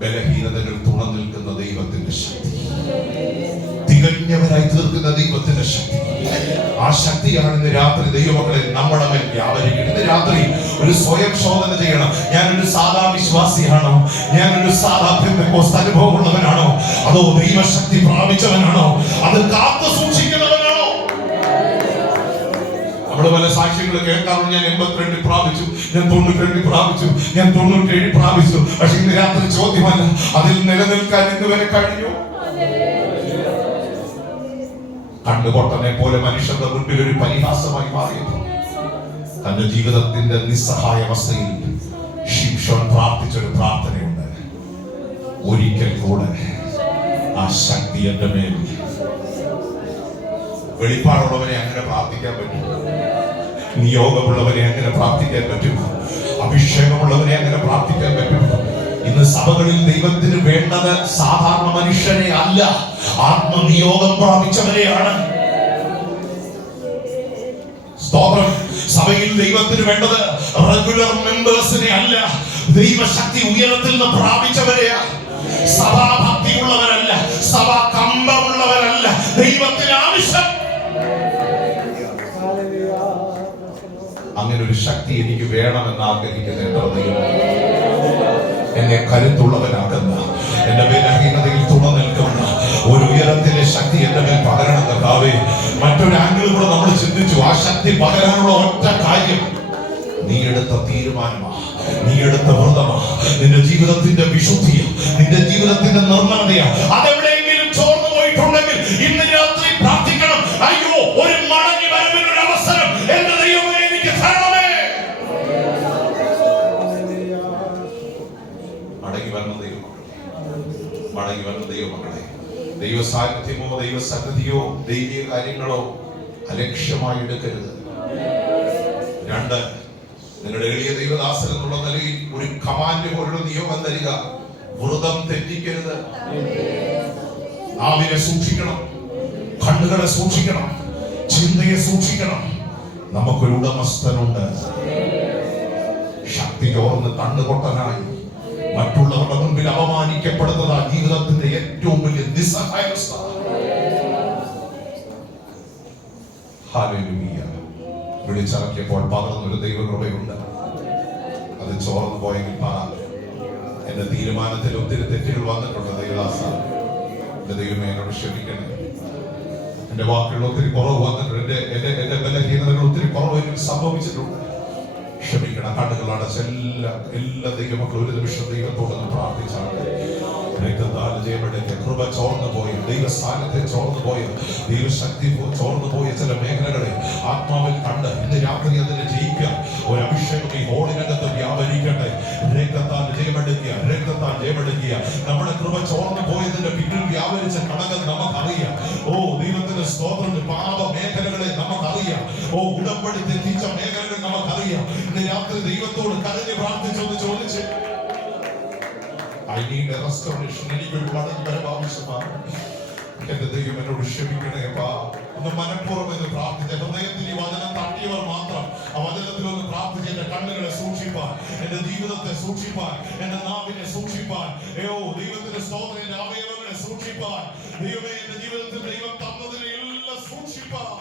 ബലഹീനതകൾ തുണ നിൽക്കുന്ന ദൈവത്തിന്റെ ശക്തി, തികഞ്ഞവരായി തീർക്കുന്ന ദൈവത്തിന്റെ ശക്തി. ആ ശക്തിയാണ് ഇന്ന് രാത്രി ദൈവമക്കളെ നമ്മുടെ മേൽ വ്യാപരിക്കുന്നത്. ഇന്ന് രാത്രി ഒരു സ്വയം ശോധന ചെയ്യണം. ഞാനൊരു സാധാ വിശ്വാസിയാണോ? ഞാനൊരു സാധാ പെന്തക്കോസ്ത് അനുഭവമുള്ളവനാണോ? അതോ ദൈവശക്തി പ്രാപിച്ചവനാണോ? അത് കാത്തു സൂക്ഷിക്കുന്നവനാണോ? നമ്മള് പല സാക്ഷ്യങ്ങൾ കേൾക്കാറുണ്ട്. ഞാൻ 82 പ്രാപിച്ചു, ഞാൻ 92 പ്രാപിച്ചു, ഞാൻ 97 പ്രാപിച്ചു. പക്ഷെ ഇന്ന് രാത്രി ചോദ്യമല്ല, അതിൽ നിലനിൽക്കാൻ ഇന്ന് വരെ കഴിഞ്ഞു? കണ്ണുപൊട്ടനെ പോലെ മനുഷ്യരുടെ മുൻപിൽ ഒരു പരിഹാസമായി മാറിയപ്പോൾ തന്റെ ജീവിതത്തിന്റെ നിസ്സഹായ അവസ്ഥയിൽ ശിംശോൻ പ്രാർത്ഥിച്ചൊരു പ്രാർത്ഥനയുണ്ട്: ഒരിക്കൽ കൂടെ ആ ശക്തി എന്റെ മേൽ. വെളിപ്പാടുള്ളവരെ അങ്ങനെ പ്രാർത്ഥിക്കാൻ പറ്റും, നിയോഗമുള്ളവരെ അങ്ങനെ പ്രാർത്ഥിക്കാൻ പറ്റും, അഭിഷേകമുള്ളവരെ അങ്ങനെ പ്രാർത്ഥിക്കാൻ പറ്റും. ഇന്ന് സഭകളിൽ ദൈവത്തിന് വേണ്ടത് സാധാരണ മനുഷ്യനെ അല്ല, ആത്മനിയോഗം പ്രാപിച്ചവരെയാണ്. സ്തോത്രം. സഭയിൽ ദൈവത്തിന് വേണ്ടത് റെഗുലർ മെമ്പേഴ്സിനെ അല്ല, ദൈവശക്തി ഉയരത്തിൽ നിന്ന് പ്രാപിച്ചവരെയാ. സഭാഭക്തിയുള്ളവരല്ല, സഭാ കമ്പമുള്ളവരല്ല ദൈവത്തിന് ആവശ്യം. അങ്ങനെ ഒരു ശക്തി എനിക്ക് വേണമെന്ന് ആഗ്രഹിക്കുന്ന എത്ര ദൈവം എന്നെ കരുത്തുള്ളവനാക്കുന്ന, എന്റെ ബലഹീനതയിൽ തുണ നിൽക്കുന്ന ഒരു ഉയരത്തിലെ ശക്തി എന്റെ മേൽ പകരണം കർത്താവേ. മറ്റൊരു ആംഗിൾ കൂടെ നമ്മൾ ചിന്തിച്ചു. ആ ശക്തി പകരാനുള്ള ഒറ്റ കാര്യം നീ എടുത്ത തീരുമാനമാ, നീ എടുത്ത വ്രതമാ, നിന്റെ ജീവിതത്തിന്റെ വിശുദ്ധിയാ, നിന്റെ ജീവിതത്തിന്റെ നിർമ്മലതയാ. അതെവിടെയെങ്കിലും ചോർന്നു പോയിട്ടുണ്ടെങ്കിൽ ഇന്ന് രാത്രി പ്രാർത്ഥിക്കണം. അയ്യോ, ഒരു മടങ്ങി വരവിനൊരു അവസരം എന്റെ ദൈവമേ എനിക്ക് തരണമേ. മടങ്ങി വരുന്ന ദൈവമക്കളെ, മടങ്ങി വരുന്ന ദൈവമക്കളെ, ദൈവ സാന്നിധ്യമോ ദൈവസന്നിധിയോ ദൈവീയ കാര്യങ്ങളോ അലക്ഷ്യമായി എടുക്കരുത്. 2, നിങ്ങളുടെ എളിയ ദൈവദാസൻ എന്നുള്ള നിലയിൽ ഒരു കമാൻഡ് പോലുള്ള നിയോഗം തരിക: വ്രതം തെറ്റിക്കരുത്. നാവിനെ സൂക്ഷിക്കണം, കണ്ണുകളെ സൂക്ഷിക്കണം, ചിന്തയെ സൂക്ഷിക്കണം. നമുക്കൊരു ഉടമസ്ഥനുണ്ട്. ശക്തി ചോർന്ന് കണ്ണുപൊട്ടനായി മറ്റുള്ളവരുടെ മുൻപിൽ അപമാനിക്കപ്പെടുന്നതാ ജീവിതത്തിന്റെ ഏറ്റവും വലിയ നിസ്സഹായാവസ്ഥ. ഹല്ലേലൂയ. വിളിച്ചിറക്കിയപ്പോൾ പകർന്നൊരു ദൈവകൃപയുണ്ട്. അത് ചോർന്നു പോയെങ്കിൽ പറ, എന്റെ തീരുമാനത്തിൽ ഒത്തിരി തെറ്റുകൾ വന്നിട്ടുണ്ട് ദൈവദാസ. എന്റെ ദൈവമേ എന്നോട് ക്ഷമിക്കണേ. എന്റെ വാക്കുകളിൽ ഒത്തിരി കുറവ് വന്നിട്ടുണ്ട്. എന്റെ ബലഹീനതകൾ ഒത്തിരി കുറവ് എനിക്ക് സംഭവിച്ചിട്ടുണ്ട്. ക്ഷമിക്കണം. കണ്ണുകൾ അടച്ച എല്ലാ ദൈവമക്കളും ഒരു നിമിഷം ദൈവത്തോടൊന്ന് പ്രാർത്ഥിച്ചാണ്. രക്തത്താൽ ജയമെടുക്കുക. കൃപ ചോർന്നു പോയ, ദൈവസ്ഥാനത്തെ ചോർന്നു പോയ, ദൈവശക്തി ചോർന്നു പോയ ചില മേഖലകളെ ആത്മാവിൽ കണ്ട് ഇന്ന് രാത്രി അതിനെ ജയിക്കാം. ഒരു അഭിഷേകം ഈ ഹോളിനകത്ത് വ്യാപരിക്കട്ടെ. രക്തത്താൽ ജയമെടുക്കുക, രക്തത്താൽ ജയമെടുക്കുക. നമ്മുടെ കൃപ ചോർന്നു പോയതിന്റെ പിന്നിൽ വ്യാപരിച്ച ഘടകം നമുക്കറിയാം. ഓ ദൈവത്തിന്റെ സ്തോത്രം. പാപ മേഖലകളെ നമുക്കറിയാം. ഓ ഉടമ്പടി തെറ്റിച്ച മേഖലകൾ നമുക്കറിയാം. ഇന്ന് രാത്രി ദൈവത്തോട് കരഞ്ഞ് പ്രാർത്ഥിച്ചൊന്ന് ചോദിച്ച്, I need a restoration. എനിക്കൊരു മടങ്ങി വരവ് ആവശ്യമാണ്. എന്റെ ദൈവം എന്നോട് ക്ഷമിക്കണേ അപ്പാ. ഒന്ന് മനഃപൂർവ്വം എന്ന് പ്രാർത്ഥിച്ച ഹൃദയത്തിൽ ഈ വചനം തട്ടിയവർ മാത്രം ആ വചനത്തിൽ ഒന്ന് പ്രാർത്ഥിച്ച് എന്റെ കണ്ണുകളെ സൂക്ഷിപ്പാൻ, എന്റെ ജീവിതത്തെ സൂക്ഷിപ്പാൻ, എന്റെ നാവിനെ സൂക്ഷിപ്പാൻ, ദൈവത്തിന്റെ സ്തോത്രം, എന്റെ അവയവങ്ങളെ സൂക്ഷിപ്പാൻ, ദൈവമേ എന്റെ ജീവിതത്തിൽ ദൈവം തന്നതിനെ എല്ലാം സൂക്ഷിപ്പാൻ.